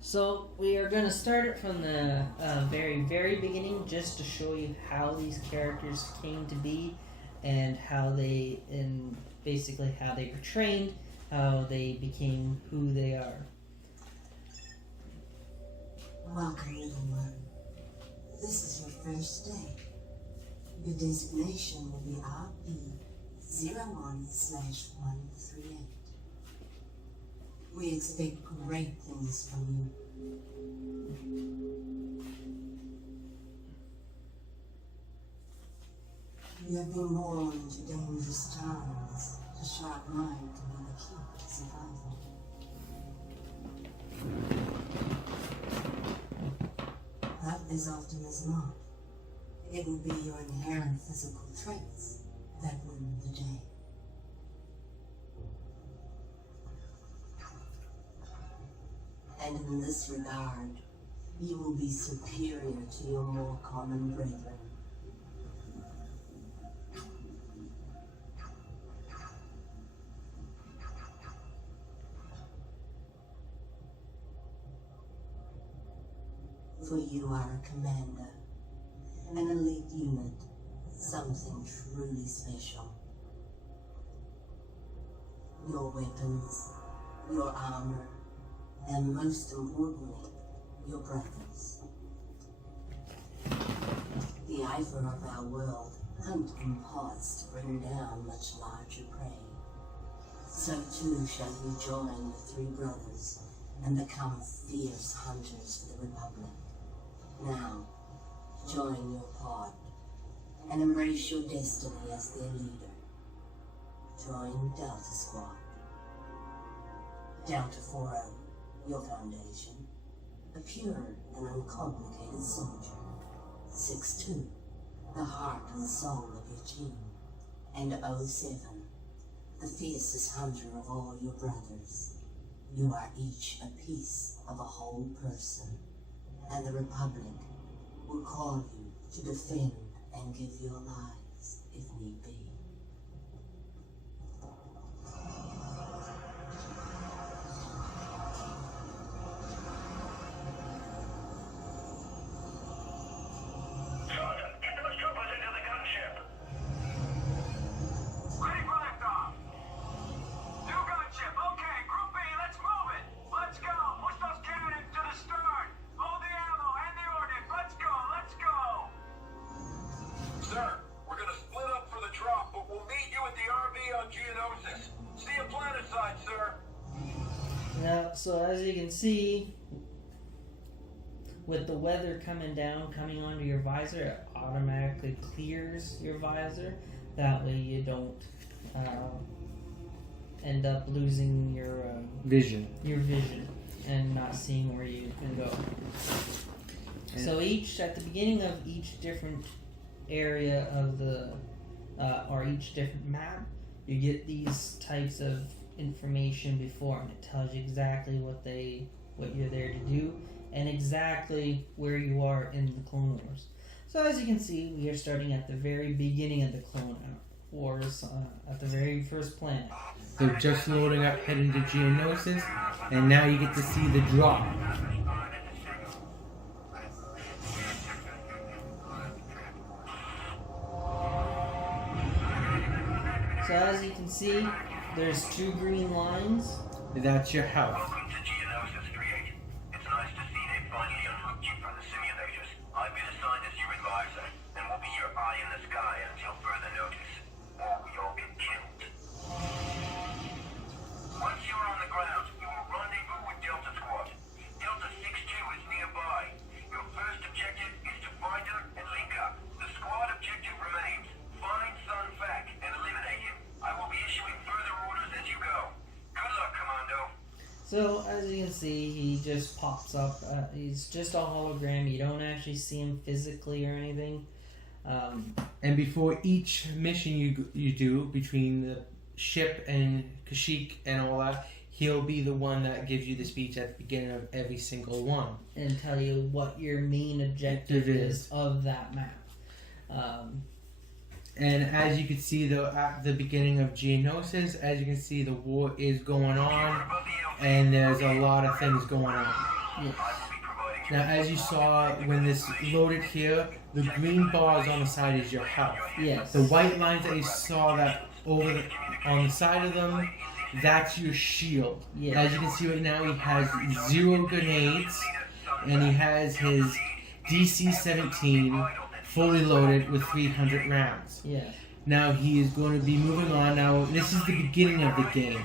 So we are going to start it from the very, very beginning, just to show you how these characters came to be, and how they, and basically how they were trained, how they became who they are. Welcome, little one. This is your first day. Your designation will be RP-01/138. We expect great things from you. You have been born into dangerous times. A sharp mind can be the key to survival. But as often as not, it will be your inherent physical traits that win the day. And in this regard, you will be superior to your more common brethren. For you are a commander, an elite unit, something truly special. Your weapons, your armor, and most importantly, your brothers. The Iver of our world hunt in pods to bring down much larger prey. So too shall you join the three brothers and become fierce hunters for the Republic. Now, join your pod and embrace your destiny as their leader. Join Delta Squad. Delta 40, your foundation, a pure and uncomplicated soldier. 6-2, the heart and soul of your team. And 07, the fiercest hunter of all your brothers. You are each a piece of a whole person, and the Republic will call you to defend and give your lives if need be. Now, so as you can see, with the weather coming down, coming onto your visor, it automatically clears your visor. That way you don't end up losing your Vision. And not seeing where you can go. So at the beginning of each different area of the, or each different map, you get these types of information before, and it tells you exactly what you're there to do, and exactly where you are in the Clone Wars. So as you can see, we are starting at the very beginning of the Clone Wars, at the very first planet. So just loading up, heading to Geonosis, and now you get to see the drop. So as you can see, there's 2 green lines. That's your health. Welcome to Geonosis 38. It's nice to see they finally unhooked you from the simulators. I've been assigned as your advisor, and will be your eye in the sky until further notice, or we all get killed. Once you are on the ground, you will rendezvous with Delta Squad. Delta 62 is nearby. Your first objective is to find her and link up. The squad objective remains: find Sun Fac and eliminate him. I will be issuing further orders as you go. Good luck, Commando. So as you can see, he just pops up. He's just a hologram. You don't actually see him physically or anything. And before each mission you do between the ship and Kashyyyk and all that, he'll be the one that gives you the speech at the beginning of every single one. And tell you what your main objective is of that map. And as you can see, though, at the beginning of Geonosis, as you can see, the war is going on, and there's a lot of things going on. Yes. Now, as you saw when this loaded here, the green bars on the side is your health. Yes. The white lines that you saw that on the side of them, that's your shield. Yes. As you can see right now, he has 0 grenades, and he has his DC-17 fully loaded with 300 rounds. Yeah. Now he is going to be moving on. Now this is the beginning of the game.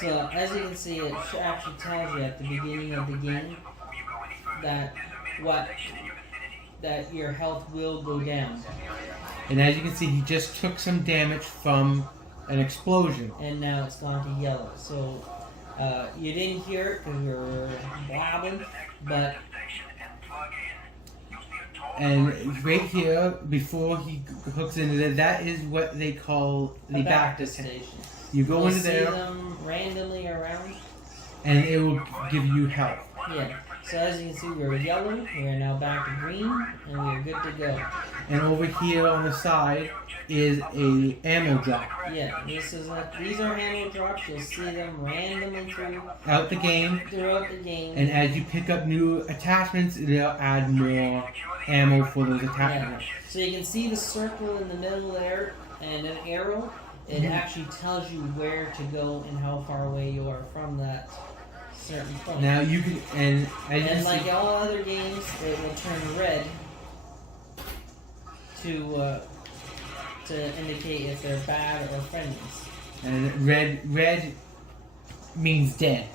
So as you can see, it actually tells you at the beginning of the game that your health will go down. And as you can see, he just took some damage from an explosion. And now it's gone to yellow. So you didn't hear it because we were blabbing, but. And right here, before he hooks into there, that is what they call the Bacta station. You go into see there, them randomly around, and it will give you health. Yeah. So as you can see, we're yellow. We are now back to green, and we are good to go. And over here on the side is a ammo drop. Yeah. These are ammo drops. You'll see them randomly Out the game. throughout the game. And as you pick up new attachments, they'll add more ammo for those attachments. Yeah. So you can see the circle in the middle there and an arrow. It actually tells you where to go and how far away you are from that certain point. Now you can, and as you And can like see, all other games, it will turn red to indicate if they're bad or friendlies. and red means dead.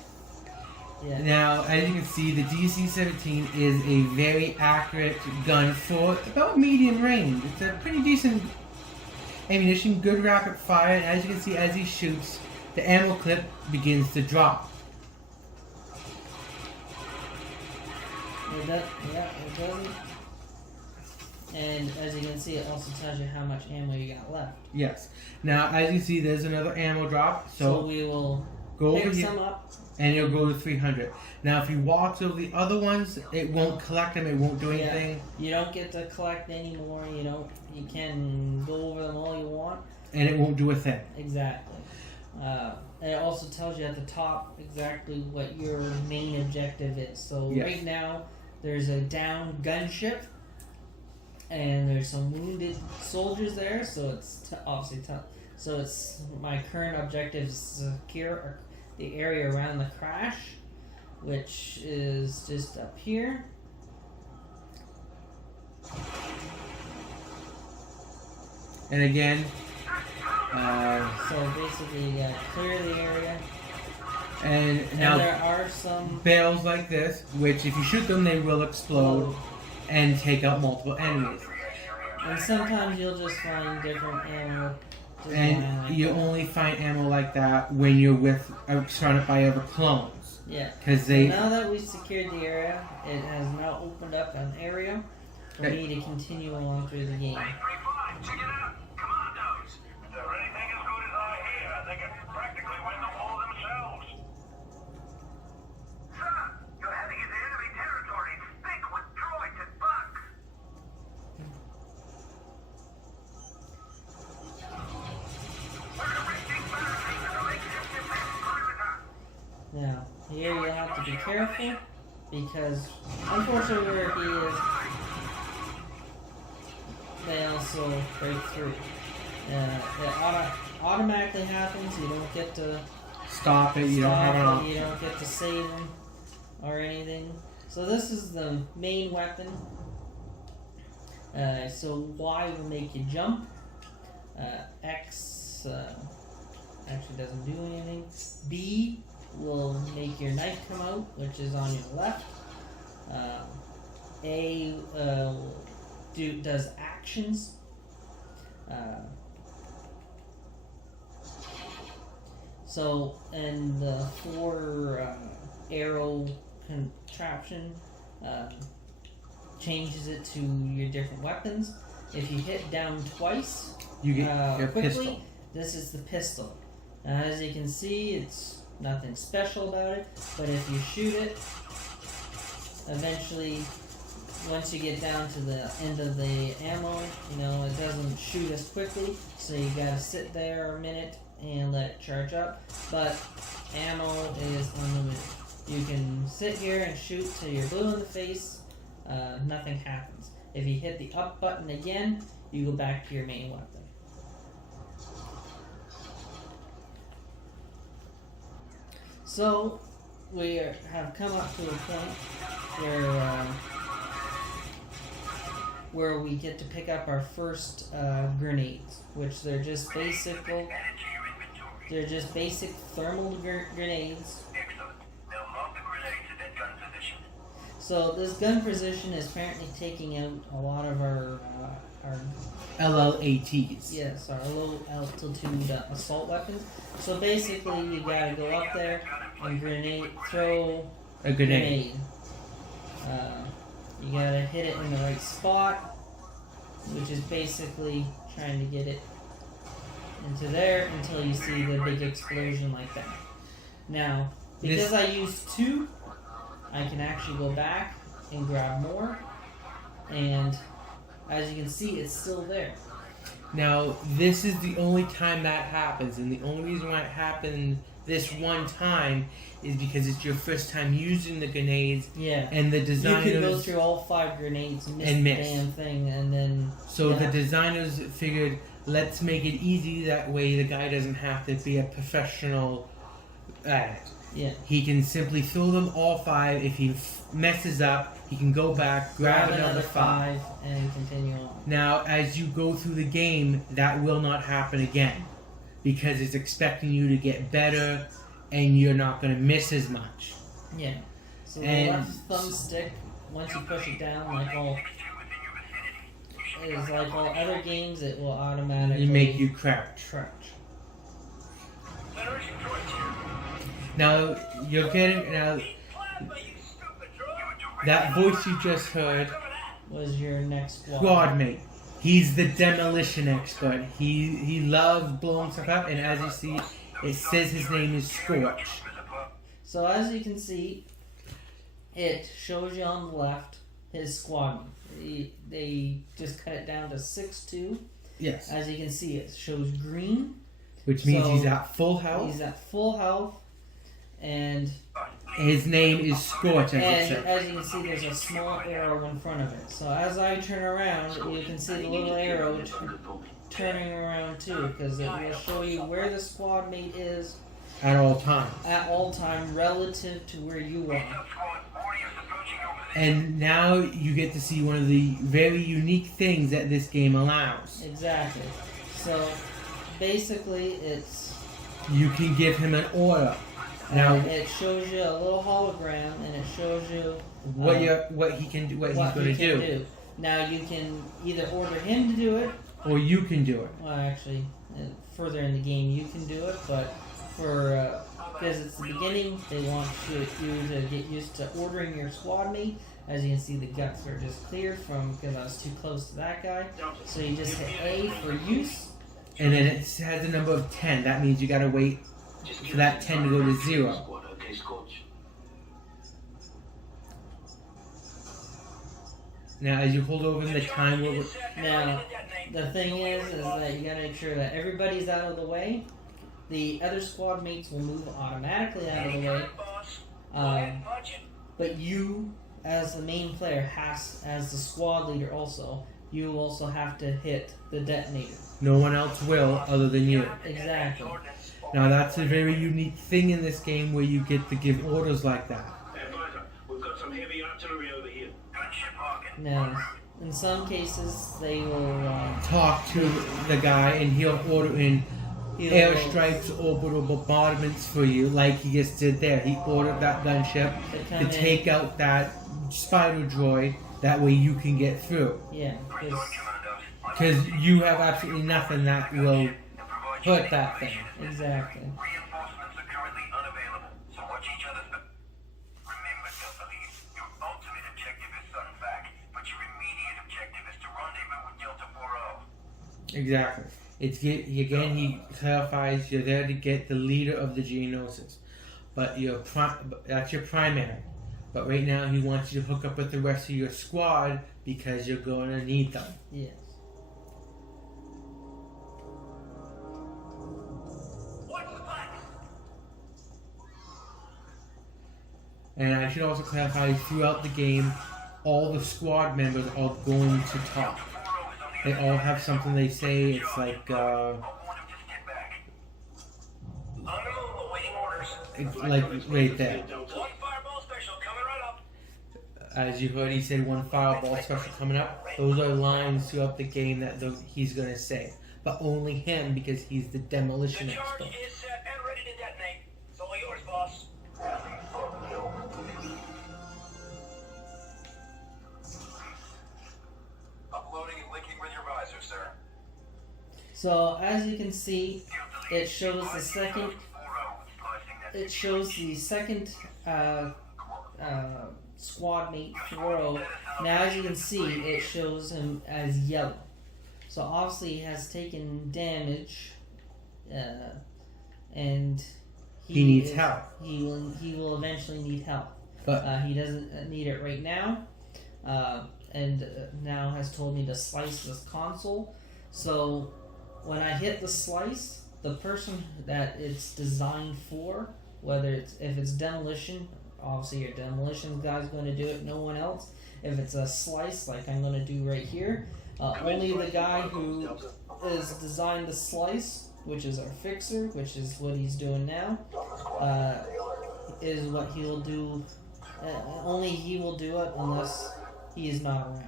Yeah. Now, as you can see, the DC-17 is a very accurate gun for about medium range. It's a pretty decent ammunition, good rapid fire, and as you can see, as he shoots, the ammo clip begins to drop. It doesn't. And as you can see, it also tells you how much ammo you got left. Yes. Now, as you see, there's another ammo drop, So so we will go pick over here, some up. and you'll go to 300. Now, if you walk over the other ones, it won't collect them, it won't do anything. You don't get to collect anymore. You can go over them all you want. And it won't do a thing. Exactly. And it also tells you at the top exactly what your main objective is. So Yes. right now, there's a down gunship, and there's some wounded soldiers there. So it's so it's my current objective is to secure the area around the crash, which is just up here. And again, So basically, you gotta clear the area. and And now there are some barrels like this, which if you shoot them, they will explode and take out multiple enemies. and sometimes you'll just find different ammo. just lying And like you that. only find ammo like that when you're surrounded by other clones. Yeah. Because So they, now that we've secured the area, it has now opened up an area for Okay. me to continue along through the game. 335, check it out. Commandos. If they're anything as good as I hear, they can practically win the war themselves. Sir, you're heading into enemy territory. Thick with droids and bugs. We're erecting barricades at a makeshift defense perimeter. Now, here you'll have to be careful because, unfortunately, where he is, they also break through. It automatically happens. You don't get to stop it, you don't stop have an it, option. you don't get to save them or anything. So this is the main weapon. So Y will make you jump. X actually doesn't do anything. B will make your knife come out, which is on your left. A does actions. So, and the four arrow contraption changes it to your different weapons. If you hit down twice, You get your quickly, pistol. this is the pistol. Now, as you can see, it's nothing special about it, but if you shoot it, eventually, once you get down to the end of the ammo, it doesn't shoot as quickly, so you gotta sit there a minute and let it charge up, but ammo is unlimited. You can sit here and shoot till you're blue in the face, nothing happens. If you hit the up button again, you go back to your main weapon. So, we have come up to a point where we get to pick up our first grenades, which they're just basic thermal grenades. Excellent. Now mark the grenades at that gun position. So this gun position is apparently taking out a lot of our LLATs. our low altitude assault weapons. So basically, you gotta go up there and throw A grenade. You gotta hit it in the right spot, which is basically trying to get it into there until you see the big explosion like that. Now, because I used 2, I can actually go back and grab more, and as you can see, it's still there. Now, this is the only time that happens, and the only reason why it happened this one time is because it's your first time using the grenades, Yeah. and the You designers... could go through all 5 grenades and miss And the miss. damn thing, and then... So Yeah. the designers figured, let's make it easy, that way the guy doesn't have to be a professional at it. Yeah. He can simply throw them all 5. If he messes up, he can go back, grab another 5. and continue on. Now, as you go through the game, that will not happen again, because it's expecting you to get better, and you're not going to miss as much. Yeah. So the And- left thumbstick, once you push it down, like all other games, it will automatically It make you crouch. crouch. Federation droids here. Now, you're getting... Now, that voice you just heard, Was your next squad mate. He's the demolition expert. He loves blowing stuff up, and as you see, it says his name is Scorch. So as you can see, it shows you on the left his squad. They just cut it down to 6'2". Yes. As you can see, it shows green. Which means So, he's at full health. He's at full health, and His name is Scorch, as it and says. as you can see, there's a small arrow in front of it. So as I turn around, you can see the little arrow turning around too, because it will show you where the squad mate is At all times. at all time relative to where you are. And now you get to see one of the very unique things that this game allows. Exactly. So basically, it's You can give him an order. Now, it shows you a little hologram, and it shows you what he can do, what he's what going he to can do, Now you can either order him to do it. or you can do it. Well, actually, further in the game you can do it, but for because it's the beginning, they want you to get used to ordering your squad mate. As you can see, the guts are just cleared from because I was too close to that guy. So you just hit A for use. And then it has a number of 10. That means you got to wait for that 10 to go to 0. Now, as you hold over the time, Now, the thing is that you gotta make sure that everybody's out of the way. The other squad mates will move automatically out of the way. But you, as the main player, as the squad leader also, you also have to hit the detonator. no one else will other than you. Exactly. Now, that's a very unique thing in this game where you get to give orders like that. We've got some heavy artillery over here. Gunship market. Now, in some cases, they will Talk to the guy and he'll order in he'll- airstrikes, orbital bombardments for you, like he just did there. He ordered that gunship they to come in- take out that spider droid. That way you can get through. Yeah, Because you have absolutely nothing that will hurt that thing. exactly. Reinforcements are currently unavailable, so watch each other's back. Remember, Delta Lead, your ultimate objective is Sunback, but your immediate objective is to rendezvous with Delta 4-0. Exactly. He clarifies you're there to get the leader of the Geonosis, but that's your primary. But right now he wants you to hook up with the rest of your squad because you're going to need them. Yes. What's the plan? And I should also clarify throughout the game, all the squad members are going to talk. They all have something they say. It's like right there. One fireball special coming right up. As you heard, he said one fireball special coming up. Those are lines throughout the game that he's going to say. But only him because he's the demolition The charge expert. is set and ready to detonate. It's all yours, boss. Uploading and linking with your visor, sir. So as you can see, it shows the second. It shows the second squad mate 4-0. Now as you can see, it shows him as yellow. So obviously he has taken damage, and He needs help. He will eventually need help. But He doesn't need it right now, and now has told me to slice this console. So when I hit the slice, the person that it's designed for, if it's demolition, obviously your demolition guy's going to do it, no one else. If it's a slice, like I'm going to do right here, only the guy who is designed to slice, which is our fixer, which is what he's doing now, is what he'll do. Only he will do it unless he is not around.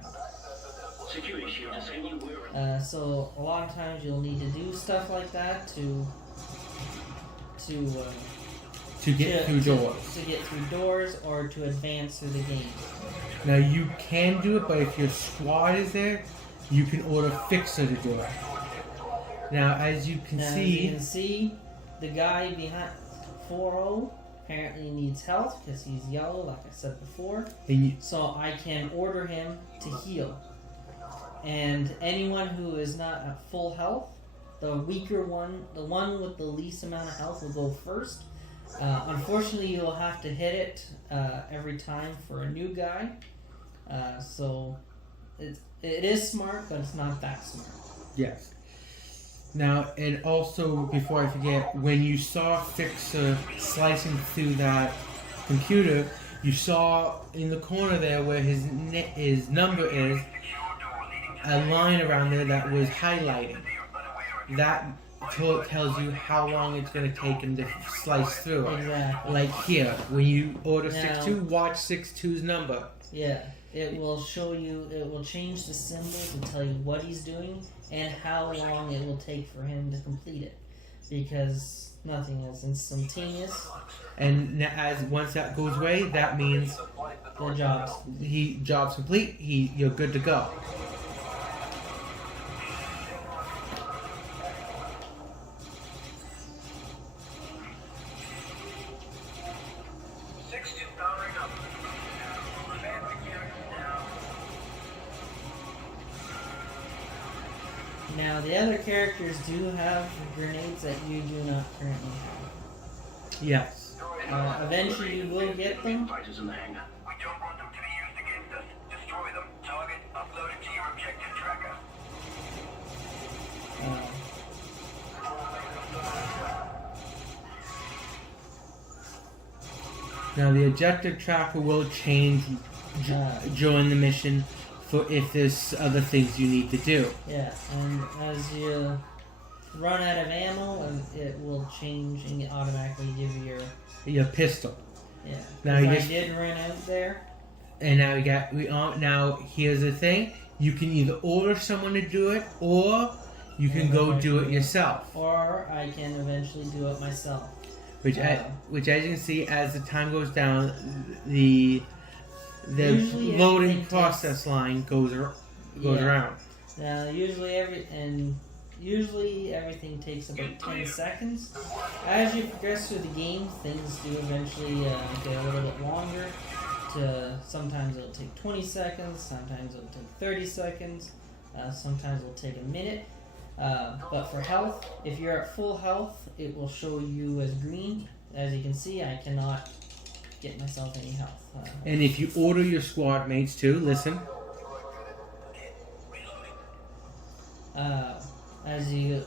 So a lot of times you'll need to do stuff like that to get through doors. To get through doors or to advance through the game. Now you can do it, but if your squad is there, you can order Fixer to do it. Now as you can see, the guy behind 4-0 apparently needs health because he's yellow, like I said before. So I can order him to heal. And anyone who is not at full health, the weaker one, the one with the least amount of health will go first. Unfortunately, you'll have to hit it every time for a new guy. So it is smart, but it's not that smart. Yes. Now, and also, before I forget, when you saw Fixer slicing through that computer, you saw in the corner there where his number is, a line around there that was highlighted. That tells you how long it's going to take him to slice through it. Exactly. Like here, when you order Now- 6-2, watch 6-2's number. Yeah, it will show you, it will change the symbol to tell you what he's doing and how long it will take for him to complete it. Because nothing is instantaneous. And once that goes away, that means The job's job's complete. You're good to go. Now the other characters do have grenades that you do not currently have. Yes. Eventually you will get them. We don't want them to be used against us. Destroy them. Target uploaded to your objective tracker. Now the objective tracker will change during the mission for if there's other things you need to do. Yeah, and as you run out of ammo, and it will change and automatically give you Your pistol. yeah. Now Now you I just- did run out there. And now here's the thing. You can either order someone to do it or you can go do it yourself. Or I can eventually do it myself. Which as you can see, as the time goes down, the Usually loading everything process line goes Yeah. around. Now usually Usually everything takes about 10 seconds. As you progress through the game, things do eventually get a little bit longer. Sometimes it'll take 20 seconds, sometimes it'll take 30 seconds, sometimes it'll take a minute. But for health, if you're at full health, it will show you as green. As you can see, I cannot get myself any health. And if you order your squad mates too, listen.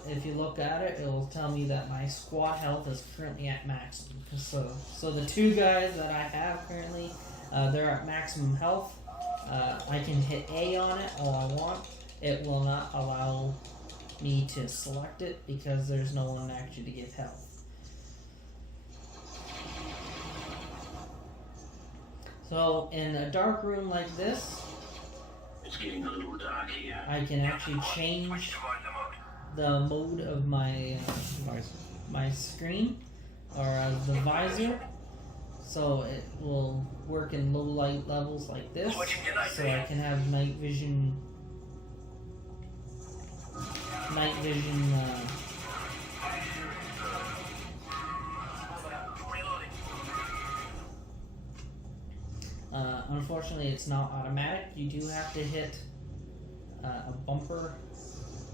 If you look at it, it will tell me that my squad health is currently at maximum. So the two guys that I have currently, they're at maximum health. I can hit A on it all I want. It will not allow me to select it because there's no one actually to give health. So in a dark room like this, It's getting a little dark here. I can actually change the mode of my my screen or the visor, so it will work in low light levels like this. So I can have night vision. Unfortunately, it's not automatic. You do have to hit a bumper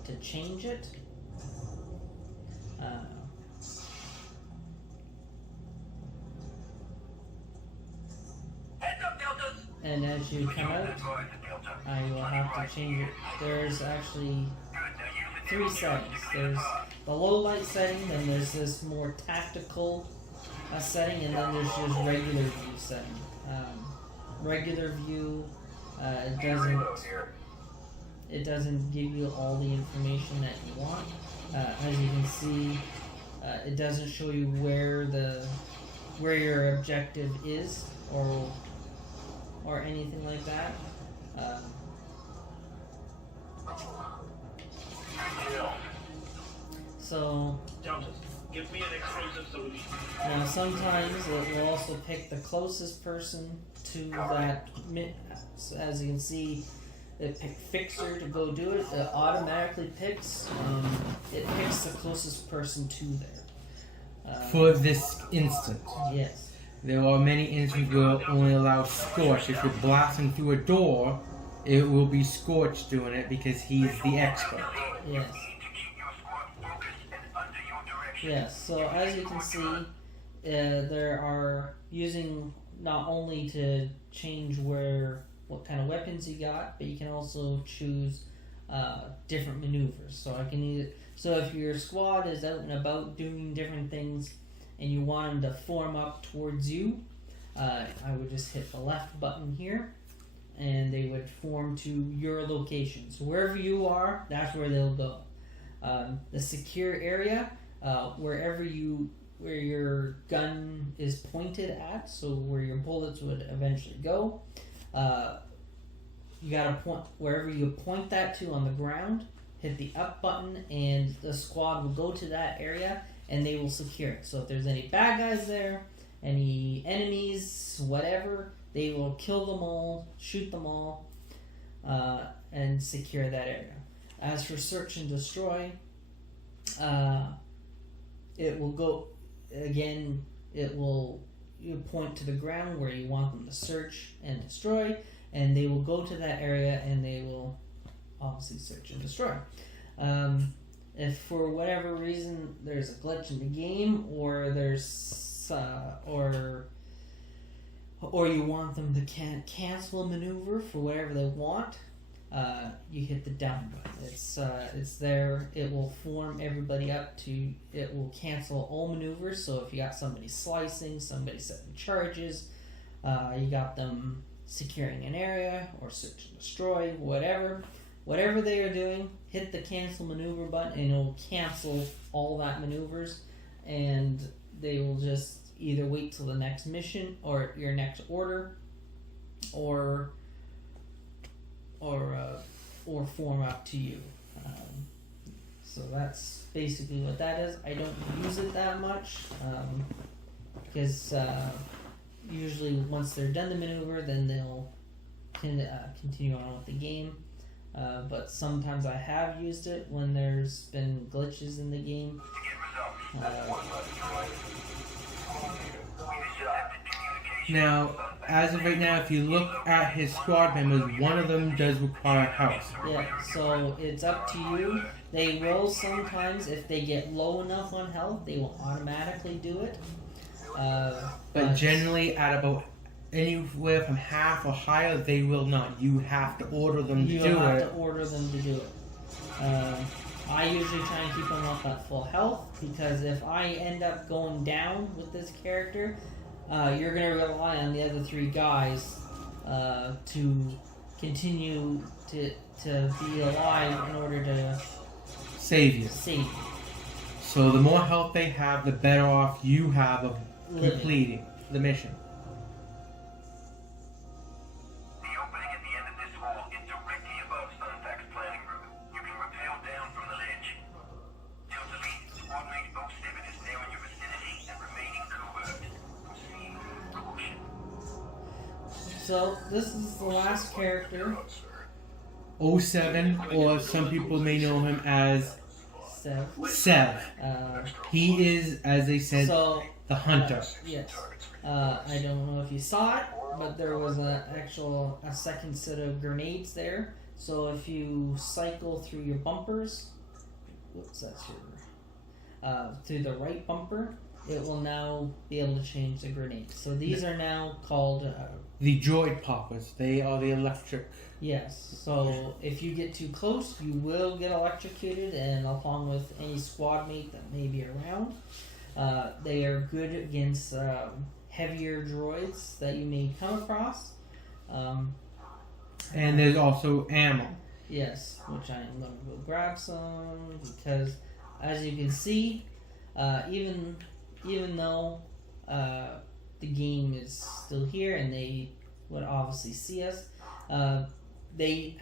to change it. And as you come out, I will have to change it. There's actually 3 settings. There's the low light setting, then there's this more tactical setting, and then there's just regular view setting. Regular view, it doesn't give you all the information that you want. As you can see, it doesn't show you where your objective is or anything like that. So Give me an explosive solution. now sometimes it will also pick the closest person to that. As you can see, it picked Fixer to go do it. It automatically picks. It picks the closest person to there. For this instant. Yes. There are many instances where it only allows Scorch. If you're blasting through a door, it will be Scorch doing it because he's the expert. Yes. Yes. So as you can see, there are using not only to change what kind of weapons you got, but you can also choose different maneuvers. So if your squad is out and about doing different things and you want them to form up towards you, I would just hit the left button here and they would form to your location. So wherever you are, that's where they'll go. The secure area, where your gun is pointed at, so where your bullets would eventually go. You gotta point wherever you point that to on the ground, hit the up button, and the squad will go to that area and they will secure it. So if there's any bad guys there, any enemies, whatever, they will kill them all, shoot them all, and secure that area. As for search and destroy, it will go again. You point to the ground where you want them to search and destroy, and they will go to that area and they will obviously search and destroy. If for whatever reason there's a glitch in the game, or there's or you want them to cancel a maneuver for whatever they want, you hit the down button. It's there. It will form everybody up to. It will cancel all maneuvers. So if you got somebody slicing, somebody setting charges, you got them securing an area or search and destroy, whatever they are doing, hit the cancel maneuver button and it will cancel all that maneuvers, and they will just either wait till the next mission or your next order, or form up to you. So that's basically what that is. I don't use it that much because usually once they're done the maneuver, then they'll continue on with the game. but sometimes I have used it when there's been glitches in the game. Now, as of right now, if you look at his squad members, one of them does require health. Yeah, so it's up to you. They will sometimes, if they get low enough on health, they will automatically do it. But generally, at about anywhere from half or higher, they will not. You have to order them to do it. You have to order them to do it. I usually try and keep them up at full health, because if I end up going down with this character, you're going to rely on the other 3 guys to continue to be alive in order to save you. So the more health they have, the better off you have of completing the mission. The opening at the end of this hall is directly above Sunfax's planning room. You can rappel down from the ledge. Delta Lead, squad mate 07 is now in your vicinity and remaining covert. Proceed with caution. So this is the last character. 07, or some people may know him as Sev. He is, as they said, the hunter. Yes. I don't know if you saw it, but there was a second set of grenades there. So if you cycle through your bumpers, through the right bumper, it will now be able to change the grenades. So these are now called the droid poppers. They are the electric. Yes. So if you get too close, you will get electrocuted, and along with any squad mate that may be around. They are good against heavier droids that you may come across. And there's also ammo. Yes, which I am going to go grab some, because as you can see, even though the game is still here and they would obviously see us, the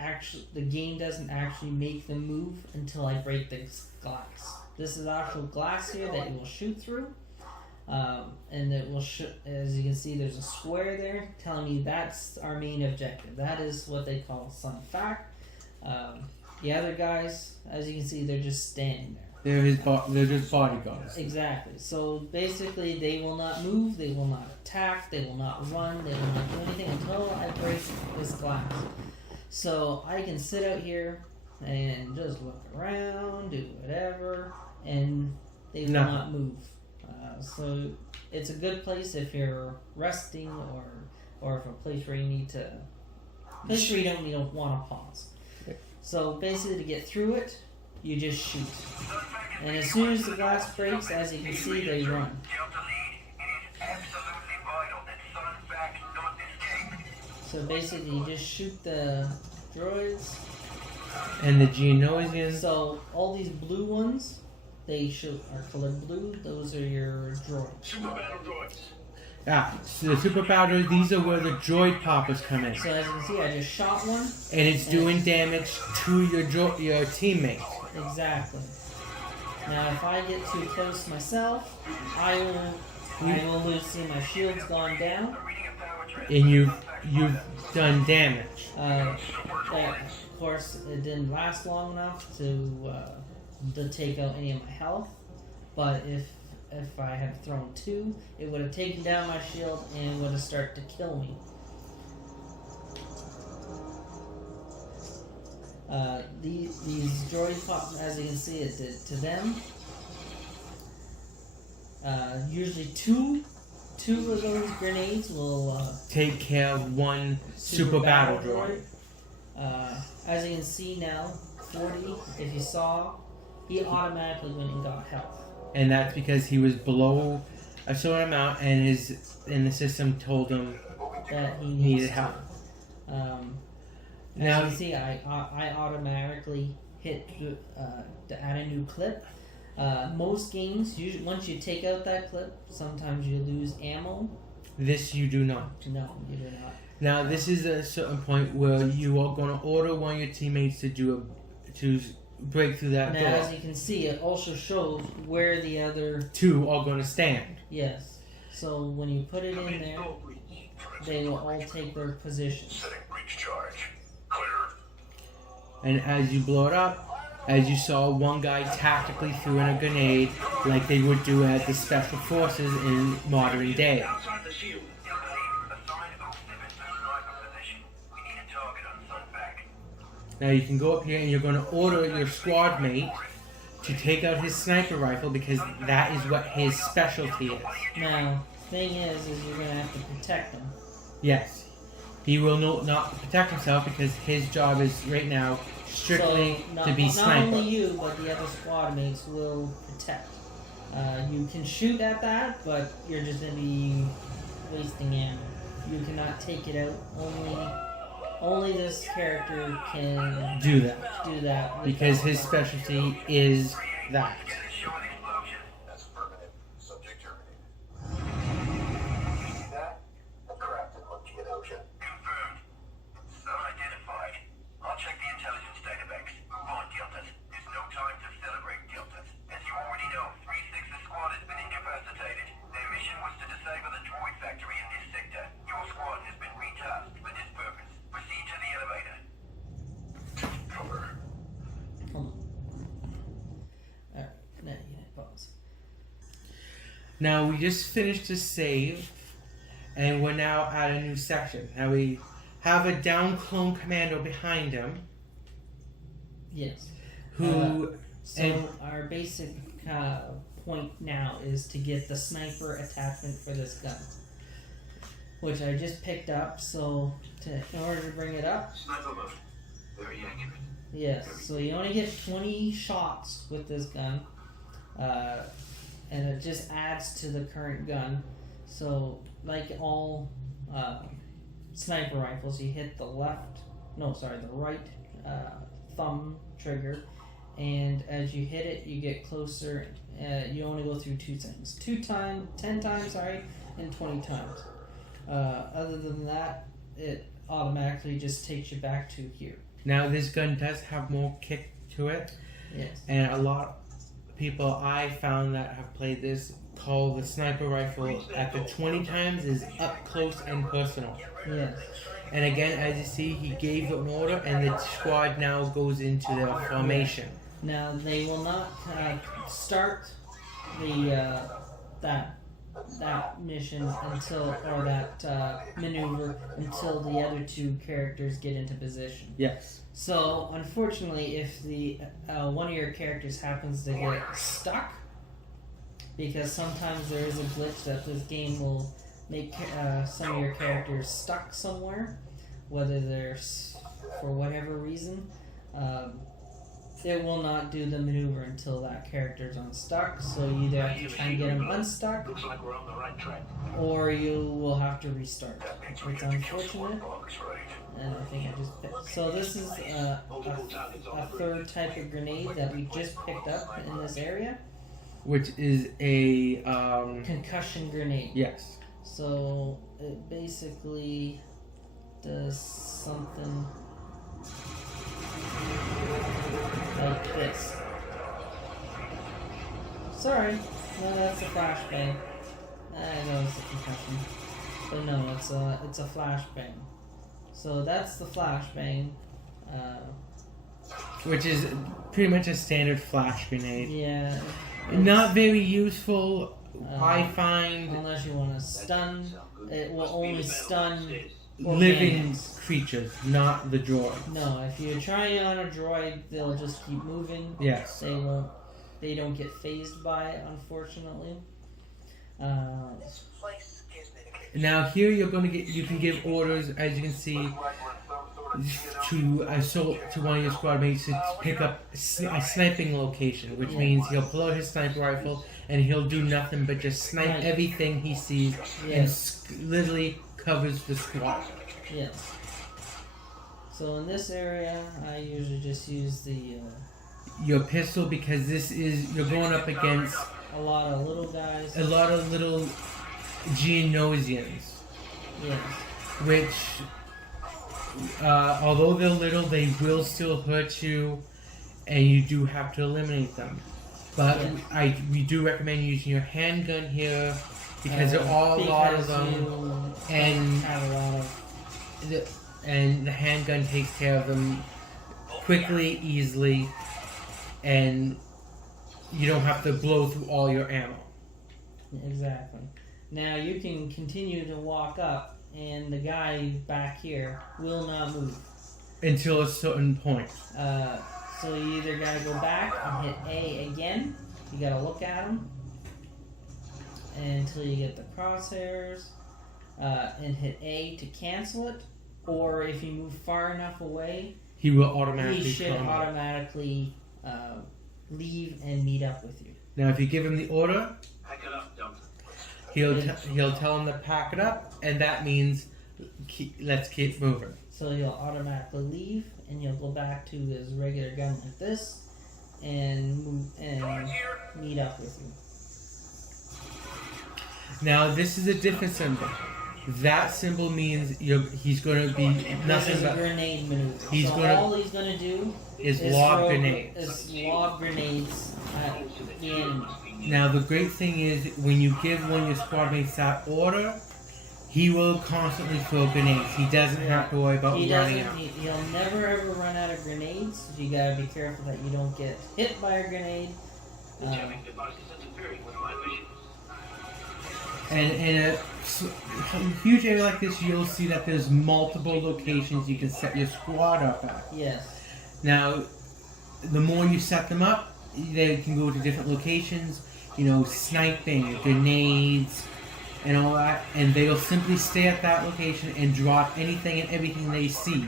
game doesn't actually make them move until I break this glass. This is actual glass here that you will shoot through, and it will as you can see, there's a square there telling you that's our main objective. That is what they call Sun Fac. The other guys, as you can see, they're just standing there. They're just bodyguards. Exactly. So basically, they will not move, they will not attack, they will not run, they will not do anything until I break this glass. So I can sit out here and just look around, do whatever, and they will not move. So it's a good place if you're resting, or if a place where you don't want to pause. So basically, to get through it, you just shoot. And as soon as the glass breaks, as you can see, they run. Delta Lead, it is absolutely vital that Sunfac not escape. So basically, you just shoot the droids. And the Geonosians. So all these blue ones, they are colored blue. Those are your droids. Super battle droids. So the super powders, these are where the droid poppers come in. So as you can see, I just shot one. And it's doing damage to your teammate. Exactly. Now, if I get too close myself, I will lose. See, my shield's gone down. And you've done damage. Of course, it didn't last long enough to take out any of my health. But if I had thrown 2, it would have taken down my shield and would have started to kill me. These droid pops, as you can see, it did to them. Usually two of those grenades will take care of one super battle droid. As you can see now, 40, if you saw, he automatically went and got health. And that's because he was below a certain amount, and the system told him that he needed help. As you can see, I automatically hit to add a new clip. Most games, usually once you take out that clip, sometimes you lose ammo. This you do not. No, you do not. Now this is a certain point where you are going to order one of your teammates to break through that door. Now, as you can see, it also shows where the other 2 are going to stand. Yes. So when you put it in there, they will all take their position. Setting breach charge. Clear. and as you blow it up, as you saw, one guy tactically threw in a grenade like they would do at the Special Forces in modern day. Outside the shield. Assign 07 to sniper position. We need a target on Sunback. Now you can go up here and you're going to order your squad mate to take out his sniper rifle because that is what his specialty is. Now, thing is you're gonna have to protect him. Yes. He will not protect himself because his job is right now strictly so to be not sniper. only you, but the other squad mates will protect. You can shoot at that, but you're just gonna be wasting ammo. You cannot take it out. Only this character can Do that. do that Because his specialty is that. Get a short explosion. That's affirmative. Subject terminated. See that? A craft in Montana Ocean. Confirmed. Unidentified. I'll check the intelligence database. Move on, Deltas. There's no time to celebrate, Deltas. As you already know, 3-6's squad has been incapacitated. Their mission was to disable the droid factory in this sector. Your squad has been retasked for this purpose. Proceed to the elevator. Cover. Hold on. Alright, now you can pause. Now we just finished the save and we're now at a new section. Now we have a down clone commando behind him Yes. who So our basic point now is to get the sniper attachment for this gun, which I just picked up. So in order to bring it up, Sniper mode. Very accurate. yes. So you only get 20 shots with this gun, and it just adds to the current gun. So like all sniper rifles, you hit the right thumb trigger. And as you hit it, you get closer. You only go through 2 things. 10 times, and 20 times. Other than that, it automatically just takes you back to here. now this gun does have more kick to it, Yes. and a lot of people I found that have played this call the sniper rifle at the 20 times is up close and personal. Yes. And again, as you see, he gave an order, and the squad now goes into their formation. Now they will not start the that mission maneuver until the other 2 characters get into position. Yes. So unfortunately, if the one of your characters happens to get stuck, because sometimes there is a glitch that this game will make some of your characters stuck somewhere, whether they're for whatever reason. It will not do the maneuver until that character's unstuck, so you either have to try and get him unstuck, Looks like we're on the right track. or you will have to restart. It's unfortunate, Box, right? and I think I just picked. So this is a third type of grenade that we just picked up in this area. Which is a Concussion grenade. yes. So it basically does something like this. Sorry, no, that's a flashbang. I know it's a concussion, but no, it's a flashbang. So that's the flashbang. Which is pretty much a standard flash grenade. Yeah. Not very useful, I find, Unless you want to stun, it will only stun living organics. creatures, not the droid. No, if you're trying on a droid, they'll just keep moving. Yes. They won't. They don't get phased by it, unfortunately. This place gives me the Now here you can give orders, as you can see, to one of your squad mates to pick up a sniping location, which means he'll pull out his sniper rifle and he'll do nothing but just snipe everything he sees and literally covers the squad. Yes. So in this area, I usually just use the Your pistol, because you're going up against a lot of little guys. a lot of little Geonosians, Yes. which although they're little, they will still hurt you, and you do have to eliminate them. But we do recommend using your handgun here because there are a lot of them, and have a lot of. the handgun takes care of them quickly, easily, and you don't have to blow through all your ammo. Exactly. Now you can continue to walk up, and the guy back here will not move. Until a certain point. So you either gotta go back and hit A again. You gotta look at him until you get the crosshairs, and hit A to cancel it. Or if you move far enough away, He will automatically he should come. automatically leave and meet up with you. Now, if you give him the order, Pack it up, Delta. he'll tell him to pack it up, and that means let's keep moving. So he'll automatically leave, and he'll go back to his regular gun like this, and move and meet up with you. Now, this is a different symbol. That symbol means he's going to be This nothing is a but grenade maneuver. He's so gonna- all he's gonna do is lob throw- grenades. Is lob grenades at the enemy. Now, the great thing is when you give one of your squad mates that order, he will constantly throw grenades. He doesn't have to worry about He running doesn't. out. He'll never ever run out of grenades. You gotta be careful that you don't get hit by a grenade. The jamming device is interfering with my mission. And in a huge area like this, you'll see that there's multiple locations you can set your squad up at. Yes. Now, the more you set them up, they can go to different locations, sniping, grenades, and all that, and they'll simply stay at that location and drop anything and everything they see.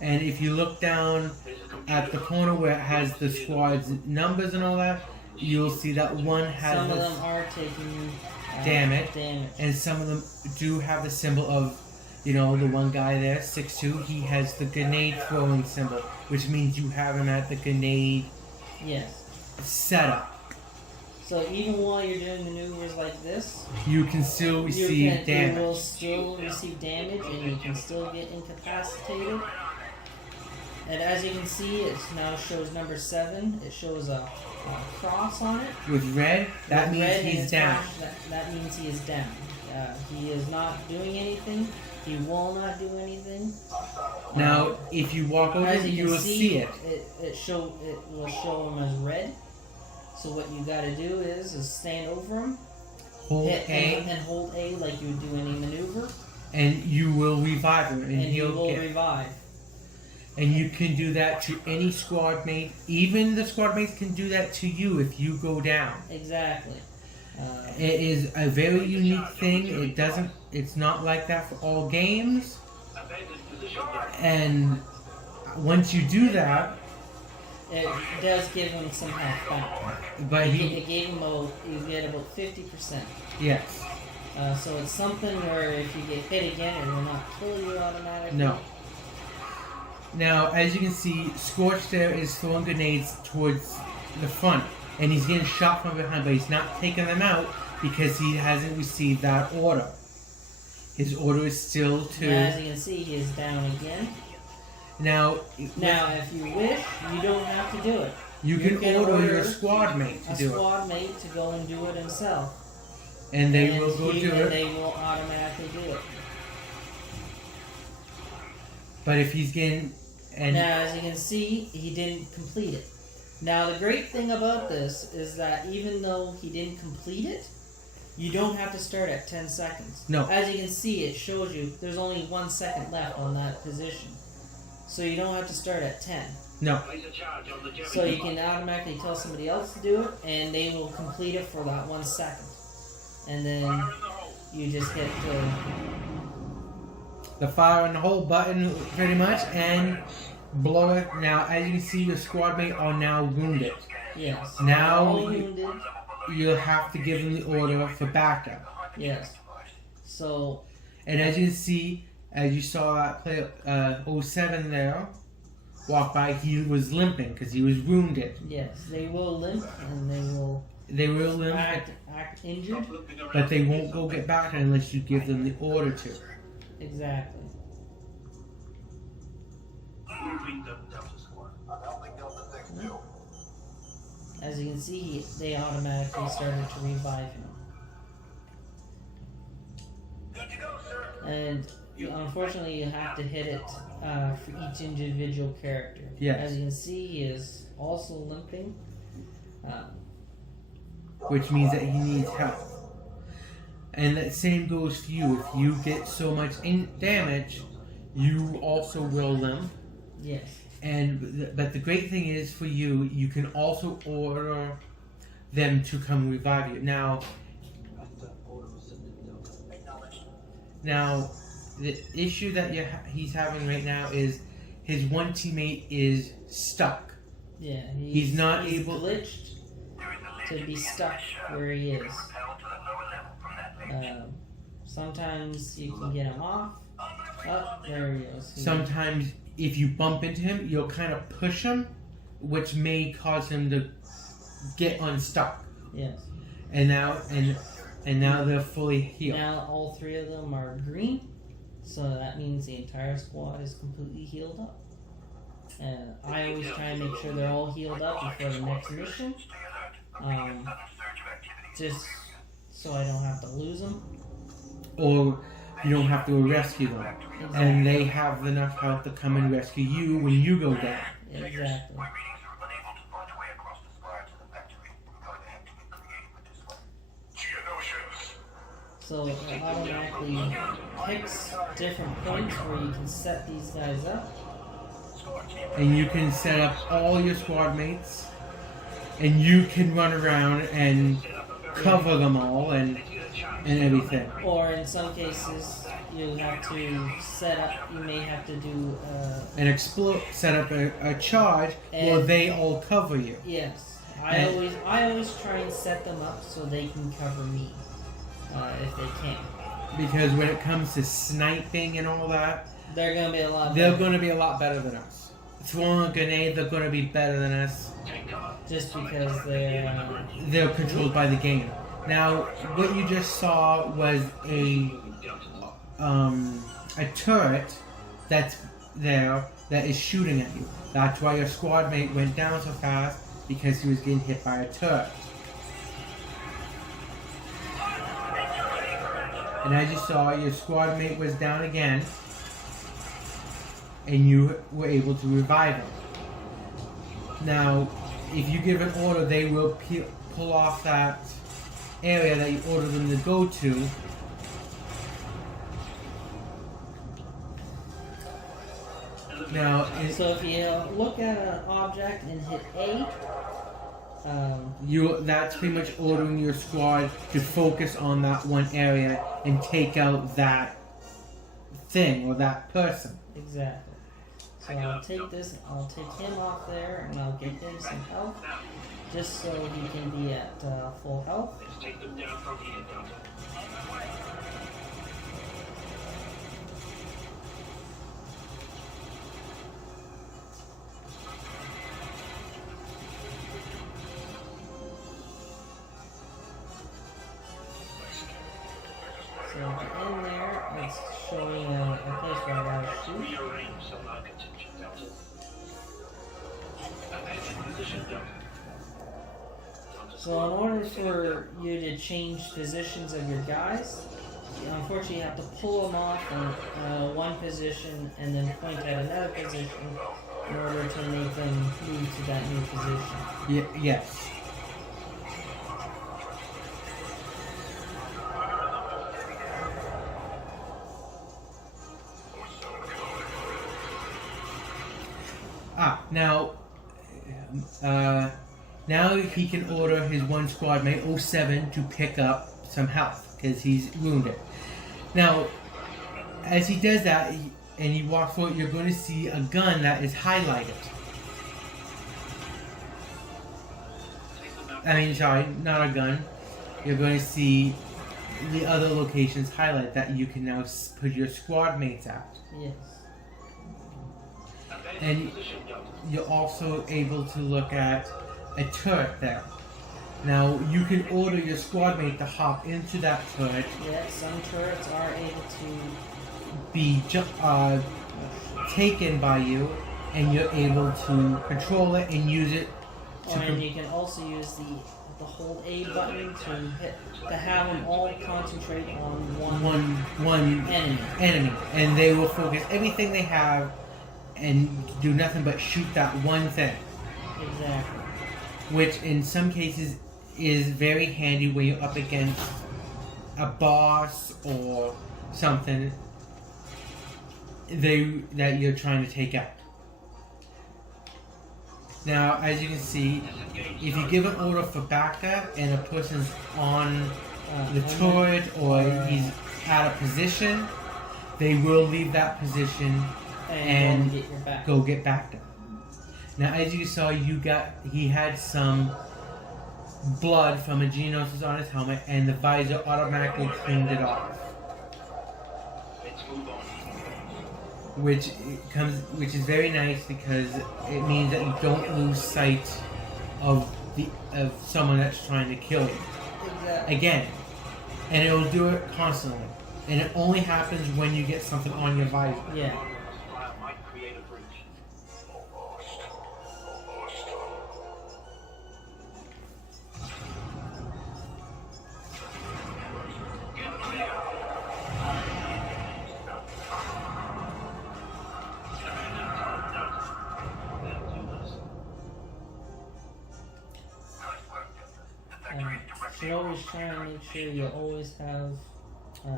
And if you look down at the corner where it has the squad's numbers and all that, you'll see that one has Some of this them are taking damage, damage. and some of them do have the symbol of, the one guy there, 6'2", he has the grenade throwing symbol, which means you have him at the grenade Yes. setup. So even while you're doing maneuvers like this, You can still receive you will damage. still receive damage, and you can still get incapacitated. And as you can see, it now shows number 7. It shows a cross on it. With red, that With means red and he's it's down. That means he is down. He is not doing anything. He will not do anything. Now, if you walk over, As you can will see it. It will show him as red. So what you got to do is stand over him, Hold hit A, and hold A like you would do any maneuver, and you will revive him, and and he he'll will get. revive. And you can do that to any squad mate. Even the squad mates can do that to you if you go down. Exactly. It is a very unique thing. It's not like that for all games. And once you do that, It does give him some health back. but he, It gave him you get about 50%. yes, So it's something where if you get hit again, it will not kill you automatically. no. Now, as you can see, Scorch there is throwing grenades towards the front, and he's getting shot from behind, but he's not taking them out because he hasn't received that order. His order is still to. Now, as you can see, he is down again. Now, Now, if you wish, you don't have to do it. you you can can order your order squad mate to A do it, squad mate to go and do it himself. and they And will go do and it. they will automatically do it. But if he's getting Now, as you can see, he didn't complete it. Now, the great thing about this is that even though he didn't complete it, you don't have to start at 10 seconds. No. As you can see, it shows you there's only 1 second left on that position. So you don't have to start at 10. no. Place a charge on the jamming So you device. can automatically tell somebody else to do it, and they will complete it for that 1 second. And then Fire in the hole. you just hit The fire in the hole button, pretty much, and blow it. Now, as you can see, your squad mate are now wounded. yes. Now All you- wounded. You'll have to give them the order for backup. Yes. So And as you can see, as you saw that player 07 there walk by, he was limping because he was wounded. yes, they will limp and They will limp, act injured. but they won't go get back unless you give them the order to. Exactly. Moving the Delta Squad. I'm helping Delta 6-2. As you can see, they automatically started to revive him. Good to go, sir. And unfortunately, you have to hit it for each individual character. Yes. As you can see, he is also limping. Which means that he needs help. And that same goes to you. If you get so much damage, you also will limp. Yes. But the great thing is for you, you can also order them to come revive you. Now, the issue that he's having right now is his one teammate is stuck. Yeah, he's not able glitched to be stuck where he is. Sometimes you can get him off. Oh, there he goes. Sometimes if you bump into him, you'll kind of push him, which may cause him to get unstuck. Yes. And now they're fully healed. Now all three of them are green, so that means the entire squad is completely healed up. And I always try and make sure they're all healed up before the next mission, just so I don't have to lose them. Or you don't have to rescue them. Exactly. And they have enough health to come and rescue you when you go down. Exactly. So it automatically picks different points where you can set these guys up. And you can set up all your squad mates, and you can run around and cover them all and everything. Or in some cases, you have to set up. You may have to do set up a charge where they all cover you. Yes, I always try and set them up so they can cover me if they can. Because when it comes to sniping and all that, they're gonna be a lot. They're gonna be a lot better than us. Throwing a grenade, they're gonna be better than us. Just because they're controlled by the game. Now, what you just saw was a turret that's there that is shooting at you. That's why your squad mate went down so fast, because he was getting hit by a turret. And as you saw, your squad mate was down again, and you were able to revive him. Now, if you give an order, they will pull off that area that you ordered them to go to. Now, so if you look at an object and hit A, that's pretty much ordering your squad to focus on that one area and take out that thing or that person. Exactly. So I'll take him off there and I'll get him some health, just so he can be at full health. So in there, it's showing a place where I gotta shoot. So in order for you to change positions of your guys, unfortunately you have to pull them off in one position and then point at another position in order to make them move to that new position. Yes. Now he can order his one squad mate, 07, to pick up some health, because he's wounded. Now, as he does that, and he walks forward, you're going to see a gun that is highlighted. Sorry, not a gun. You're going to see the other locations highlight that you can now put your squad mates at. Yes. And you're also able to look at a turret there. Now, you can order your squad mate to hop into that turret. Yeah, some turrets are able to be taken by you, and you're able to control it and use it. And you can also use the the hold A button to have them all concentrate on one enemy, and they will focus everything they have and do nothing but shoot that one thing. Exactly. Which in some cases is very handy when you're up against a boss or something that you're trying to take out. Now, as you can see, if you give an order for backup and a person's on the turret or he's out of position, they will leave that position and go get backed up. Now, as you saw, he had some blood from a Geonosis on his helmet, and the visor automatically cleaned it off. Which is very nice because it means that you don't lose sight of someone that's trying to kill you. Exactly. Again, and it will do it constantly, and it only happens when you get something on your visor. Yeah. You should always try and make sure you always have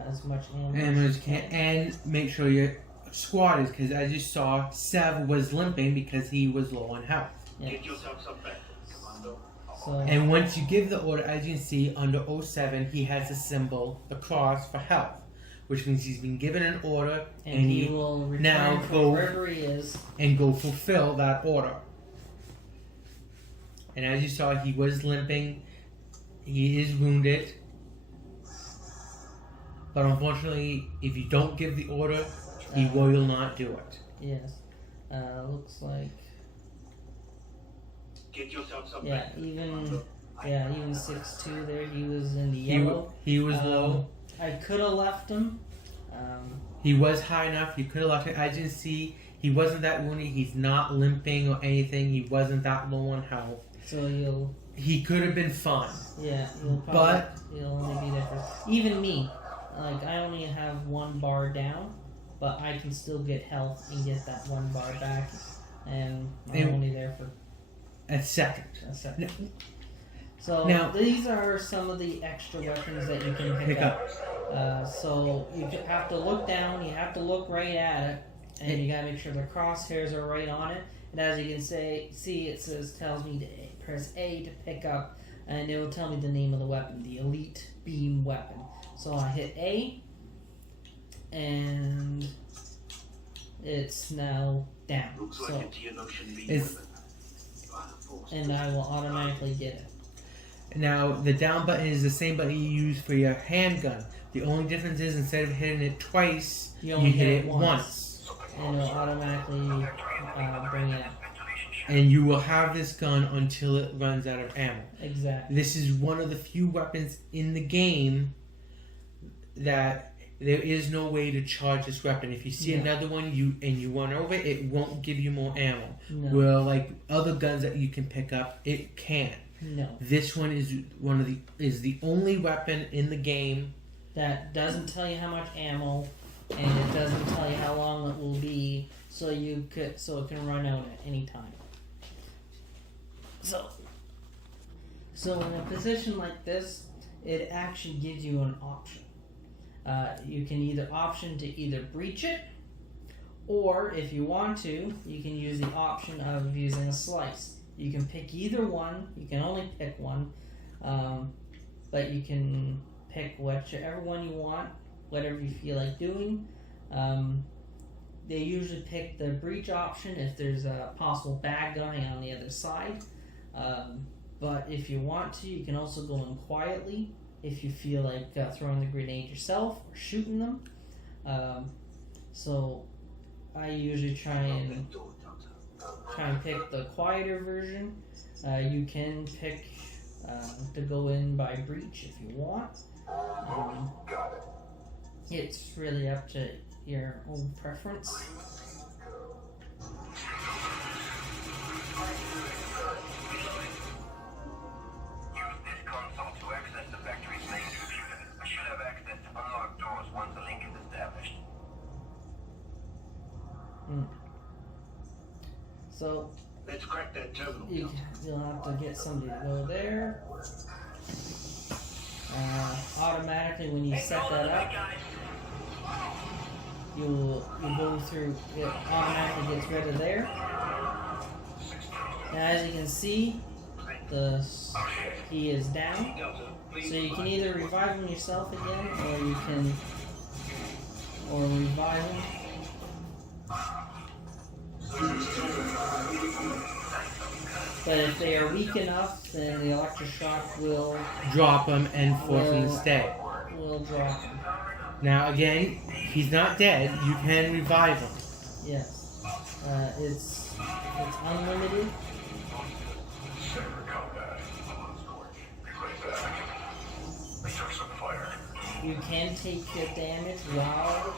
as much ammo as you can, and make sure your squad is, because as you saw, Sev was limping because he was low on health. Yes. Get yourself some back, Commando. So, and once you give the order, as you can see under 07, he has a symbol, the cross for health, which means he's been given an order, and he will return now from go wherever he is and go fulfill that order. And as you saw, he was limping. He is wounded. But unfortunately, if you don't give the order, he will not do it. Yes. Looks like. Get yourself some Yeah, back, even 6'2" there. He was in the yellow. He was low. I could have left him. He was high enough. You could have left him. As you can see, he wasn't that wounded. He's not limping or anything. He wasn't that low on health. So he could have been fine. Yeah, he'll only be there for... Even me. Like, I only have 1 bar down, but I can still get health and get that 1 bar back. And I'm only there for... A second. So, now, these are some of the extra weapons that you can pick up. So, you have to look down, you have to look right at it, and you gotta make sure the crosshairs are right on it. And as you can see, it tells me to press A to pick up, and it will tell me the name of the weapon, the Elite Beam Weapon. So I hit A, and it's now down. Looks so like a Geonosis beam weapon. And I will automatically get it. Now, the down button is the same button you use for your handgun. The only difference is instead of hitting it twice, you hit it once. And it'll automatically bring it up. And you will have this gun until it runs out of ammo. Exactly. This is one of the few weapons in the game that there is no way to charge this weapon. If you see another one and you run over it, it won't give you more ammo. No. Well, like other guns that you can pick up, it can. No. This one is the only weapon in the game that doesn't tell you how much ammo, and it doesn't tell you how long it will be, so it can run out at any time. So in a position like this, it actually gives you an option. You can option to either breach it, or if you want to, you can use the option of using a slice. You can pick either one. You can only pick one, but you can pick whichever one you want, whatever you feel like doing. They usually pick the breach option if there's a possible bad guy on the other side. But if you want to, you can also go in quietly if you feel like throwing the grenade yourself or shooting them. So I usually try and pick the quieter version. You can pick to go in by breach if you want. It's really up to your own preference. Use this So Let's crack that terminal. you'll have to get somebody to go there. Automatically, when you set that up, you'll go through. It automatically gets rid of there. Now, as you can see, he is down. So you can either revive him yourself again, or you can revive him. But if they are weak enough, then the electroshock will Drop him and force him to stay. Will drop him. Now again, he's not dead. You can revive him. Yes. It's unlimited. You can take your damage while.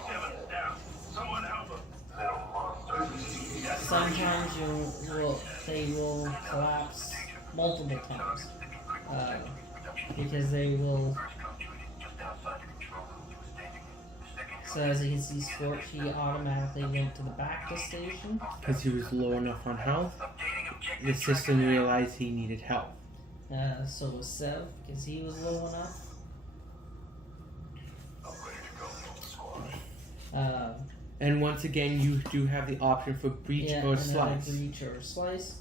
Sometimes they will collapse multiple times because they will. So as you can see, Scorch, he automatically went to the bacta station Because he was low enough on health, the system realized he needed help. So was Sev because he was low enough. And once again, you do have the option for breach or slice. Breach or slice.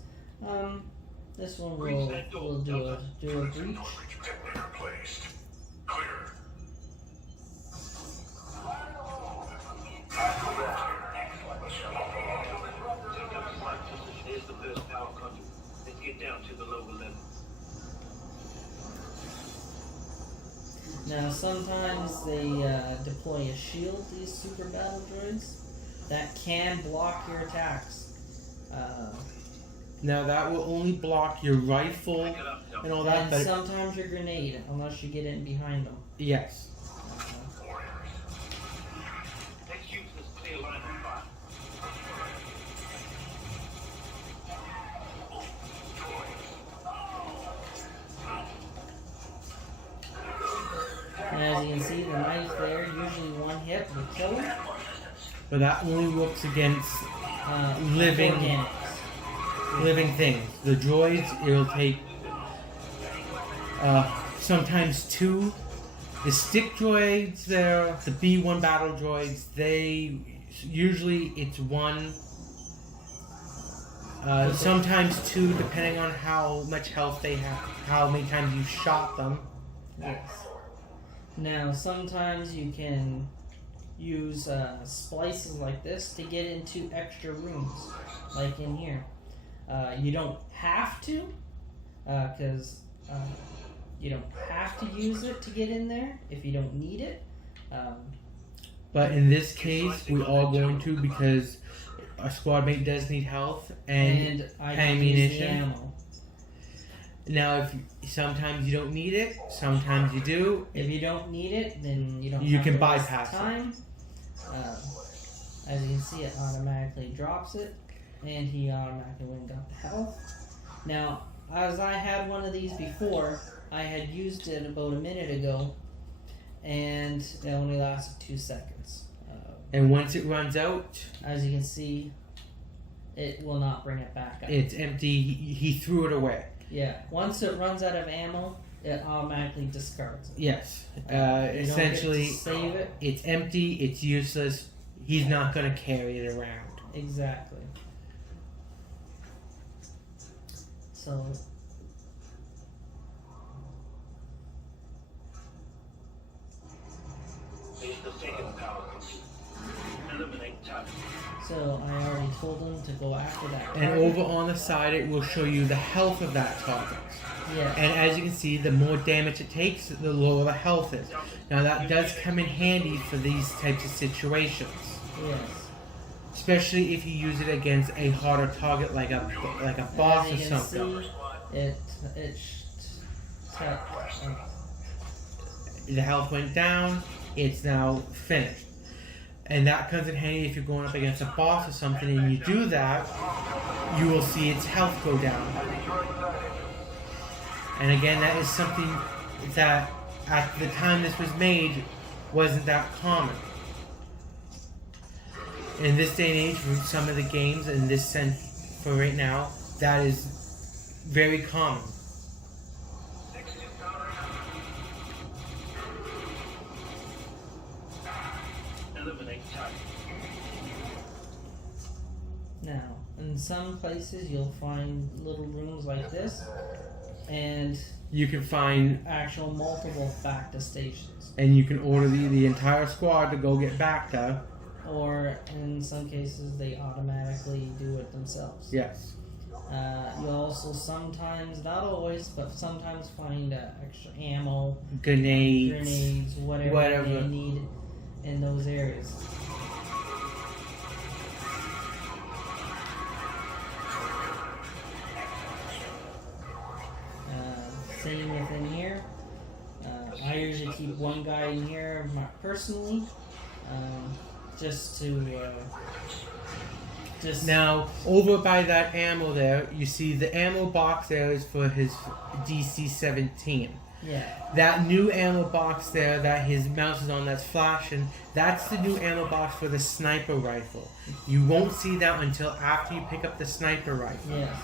This one will do a breach. Here's the first power conduit. Let's get down to the lower level. Now, sometimes they deploy a shield, these super battle droids, that can block your attacks. Now that will only block your rifle and all that, And but sometimes your grenade, unless you get in behind them. yes. Let's use this clear line of fire. And as you can see, the knife there, usually one hit will kill him. But that only works against living Organics. living things. The droids, it'll take sometimes two. The stick droids there, the B1 battle droids, they usually it's one. Sometimes two, depending on how much health they have, how many times you shot them. Yes. Now, sometimes you can use splices like this to get into extra rooms, like in here. You don't have to, because you don't have to use it to get in there if you don't need it. But in this case, we are going to because our squad mate does need health and I don't use the ammunition. ammo. Now, sometimes you don't need it, sometimes you do. If you don't need it, then you don't. You have can to waste bypass it. time. As you can see, it automatically drops it, and he automatically went and got the health. Now, as I had one of these before, I had used it about a minute ago, and it only lasted 2 seconds. And once it runs out, As you can see, it will not bring it back up. it's empty. He threw it away. Yeah, once it runs out of ammo, it automatically discards it. Yes. You don't Essentially, get to save it. it's empty. It's useless. He's not going to carry it around. Exactly. So Here's the second power conduit. Eliminate target. So I already told him to go after that And target. over on the side, it will show you the health of that target. Yeah. And as you can see, the more damage it takes, the lower the health is. Now that does come in handy for these types of situations, Yes. especially if you use it against a harder target like a boss As or you can something. see, The health went down. It's now finished. And that comes in handy if you're going up against a boss or something and you do that, you will see its health go down. And again, that is something that at the time this was made wasn't that common. in this day and age, with some of the games, in this sense, for right now, that is very common. Eliminate target. Now, in some places you'll find little rooms like this, and You can find, actual multiple Bacta stations. and you can order the entire squad to go get Bacta. Or in some cases, they automatically do it themselves. Yes. You'll also sometimes, not always, but sometimes find extra ammo, Grenades. whatever they need in those areas. Same within here. I usually keep one guy in here personally, just to just Now, over by that ammo there, you see the ammo box there is for his DC-17. yeah. That new ammo box there that his mouse is on that's flashing, that's the new ammo box for the sniper rifle. You won't see that until after you pick up the sniper rifle. Yes.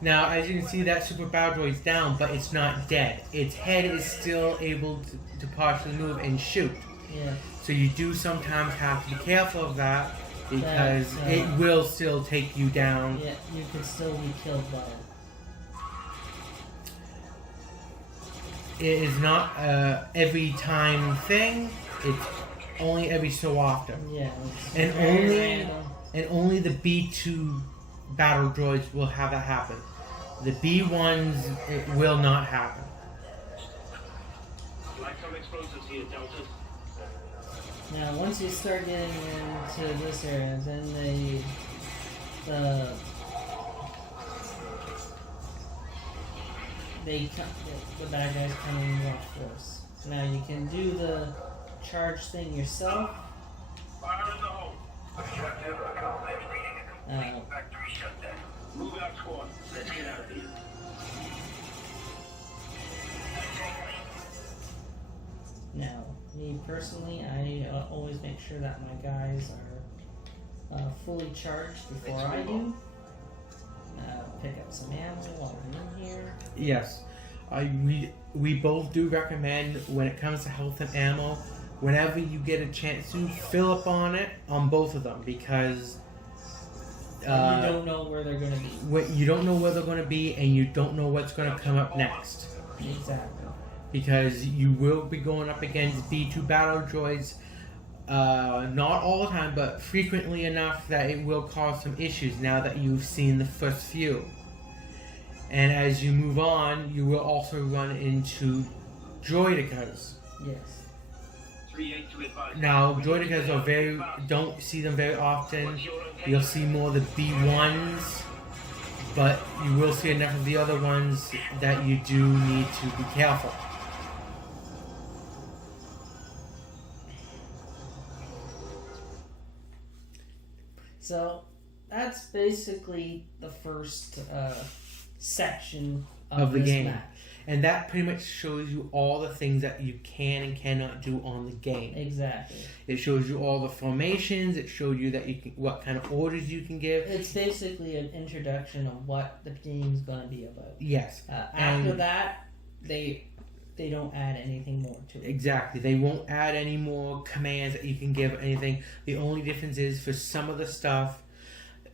Now, as you can see, that super battle droid's down, but it's not dead. Its head is still able to partially move and shoot. Yeah. So you do sometimes have to be careful of that, because That, it will still take you down. Yeah, you can still be killed by it. It is not every time thing. It's only every so often. Yeah. It's And very only- random. And only the B2 battle droids will have that happen. The B1s, it will not happen. Like some explosives here, Delta. Now, once you start getting into this area, then the bad guys come in more force. Now you can do the charge thing yourself. Fire in the hole. Objective accomplished. Reading a complete factory shutdown. Move out, squad. Let's get out of here. Now, me personally, I always make sure that my guys are fully charged before I do. Pick up some ammo while I'm in here. Yes. We both do recommend, when it comes to health and ammo, whenever you get a chance to, fill up on it on both of them, because You don't know where they're going to be. you don't know where they're going to be, and you don't know what's going to come up next. Exactly. Because you will be going up against B2 battle droids, not all the time, but frequently enough that it will cause some issues now that you've seen the first few. And as you move on, you will also run into droidicas. Yes. 3-8 to advise. Now, droidicas don't see them very often. You'll see more of the B1s, but you will see enough of the other ones that you do need to be careful. So that's basically the first section Of the this game. match. And that pretty much shows you all the things that you can and cannot do on the game. Exactly. It shows you all the formations. It shows you that what kind of orders you can give. It's basically an introduction of what the game's gonna be about. Yes, After that, they don't add anything more to it. exactly. They won't add any more commands that you can give or anything. The only difference is for some of the stuff,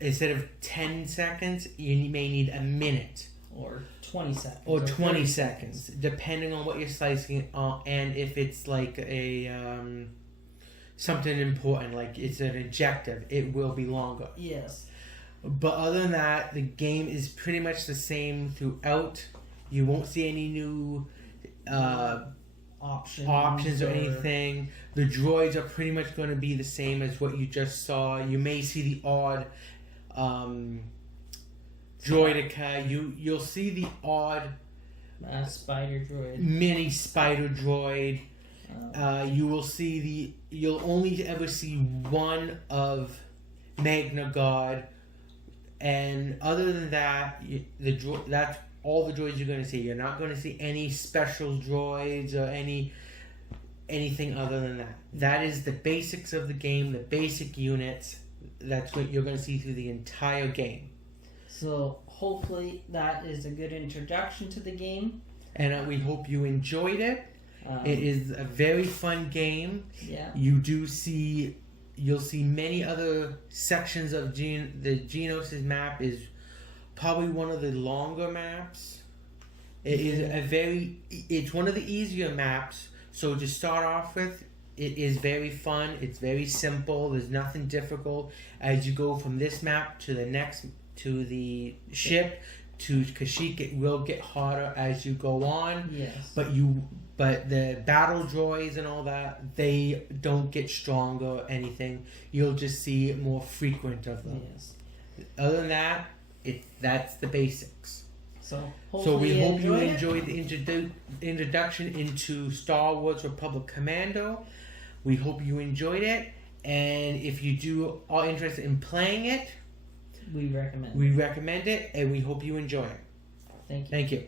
instead of 10 seconds, you may need a minute. Or 20 seconds. Or 20 30 seconds, depending on what you're slicing, and if it's like a something important, like it's an objective, it will be longer. Yes. But other than that, the game is pretty much the same throughout. You won't see any new options or anything. The droids are pretty much going to be the same as what you just saw. You may see the odd droidica. You'll see the odd spider droid. mini spider droid. You'll only ever see one of Magna God And other than that, that's all the droids you're going to see. You're not going to see any special droids or anything other than that. That is the basics of the game, the basic units. That's what you're going to see through the entire game. So hopefully that is a good introduction to the game. And we hope you enjoyed it. It is a very fun game. Yeah. You'll see many other sections of the Geonosis map. Is probably one of the longer maps. It's one of the easier maps. So to start off with, it is very fun. It's very simple. There's nothing difficult. As you go from this map to the next, to the ship, to Kashyyyk, it will get harder as you go on. Yes. But the battle droids and all that, they don't get stronger or anything. You'll just see more frequent of them. Yes. Other than that, that's the basics. So we hope you enjoyed enjoyed the introduction into Star Wars Republic Commando. We hope you enjoyed it, and if you are interested in playing it, we recommend it, and we hope you enjoy it. Thank you. Thank you.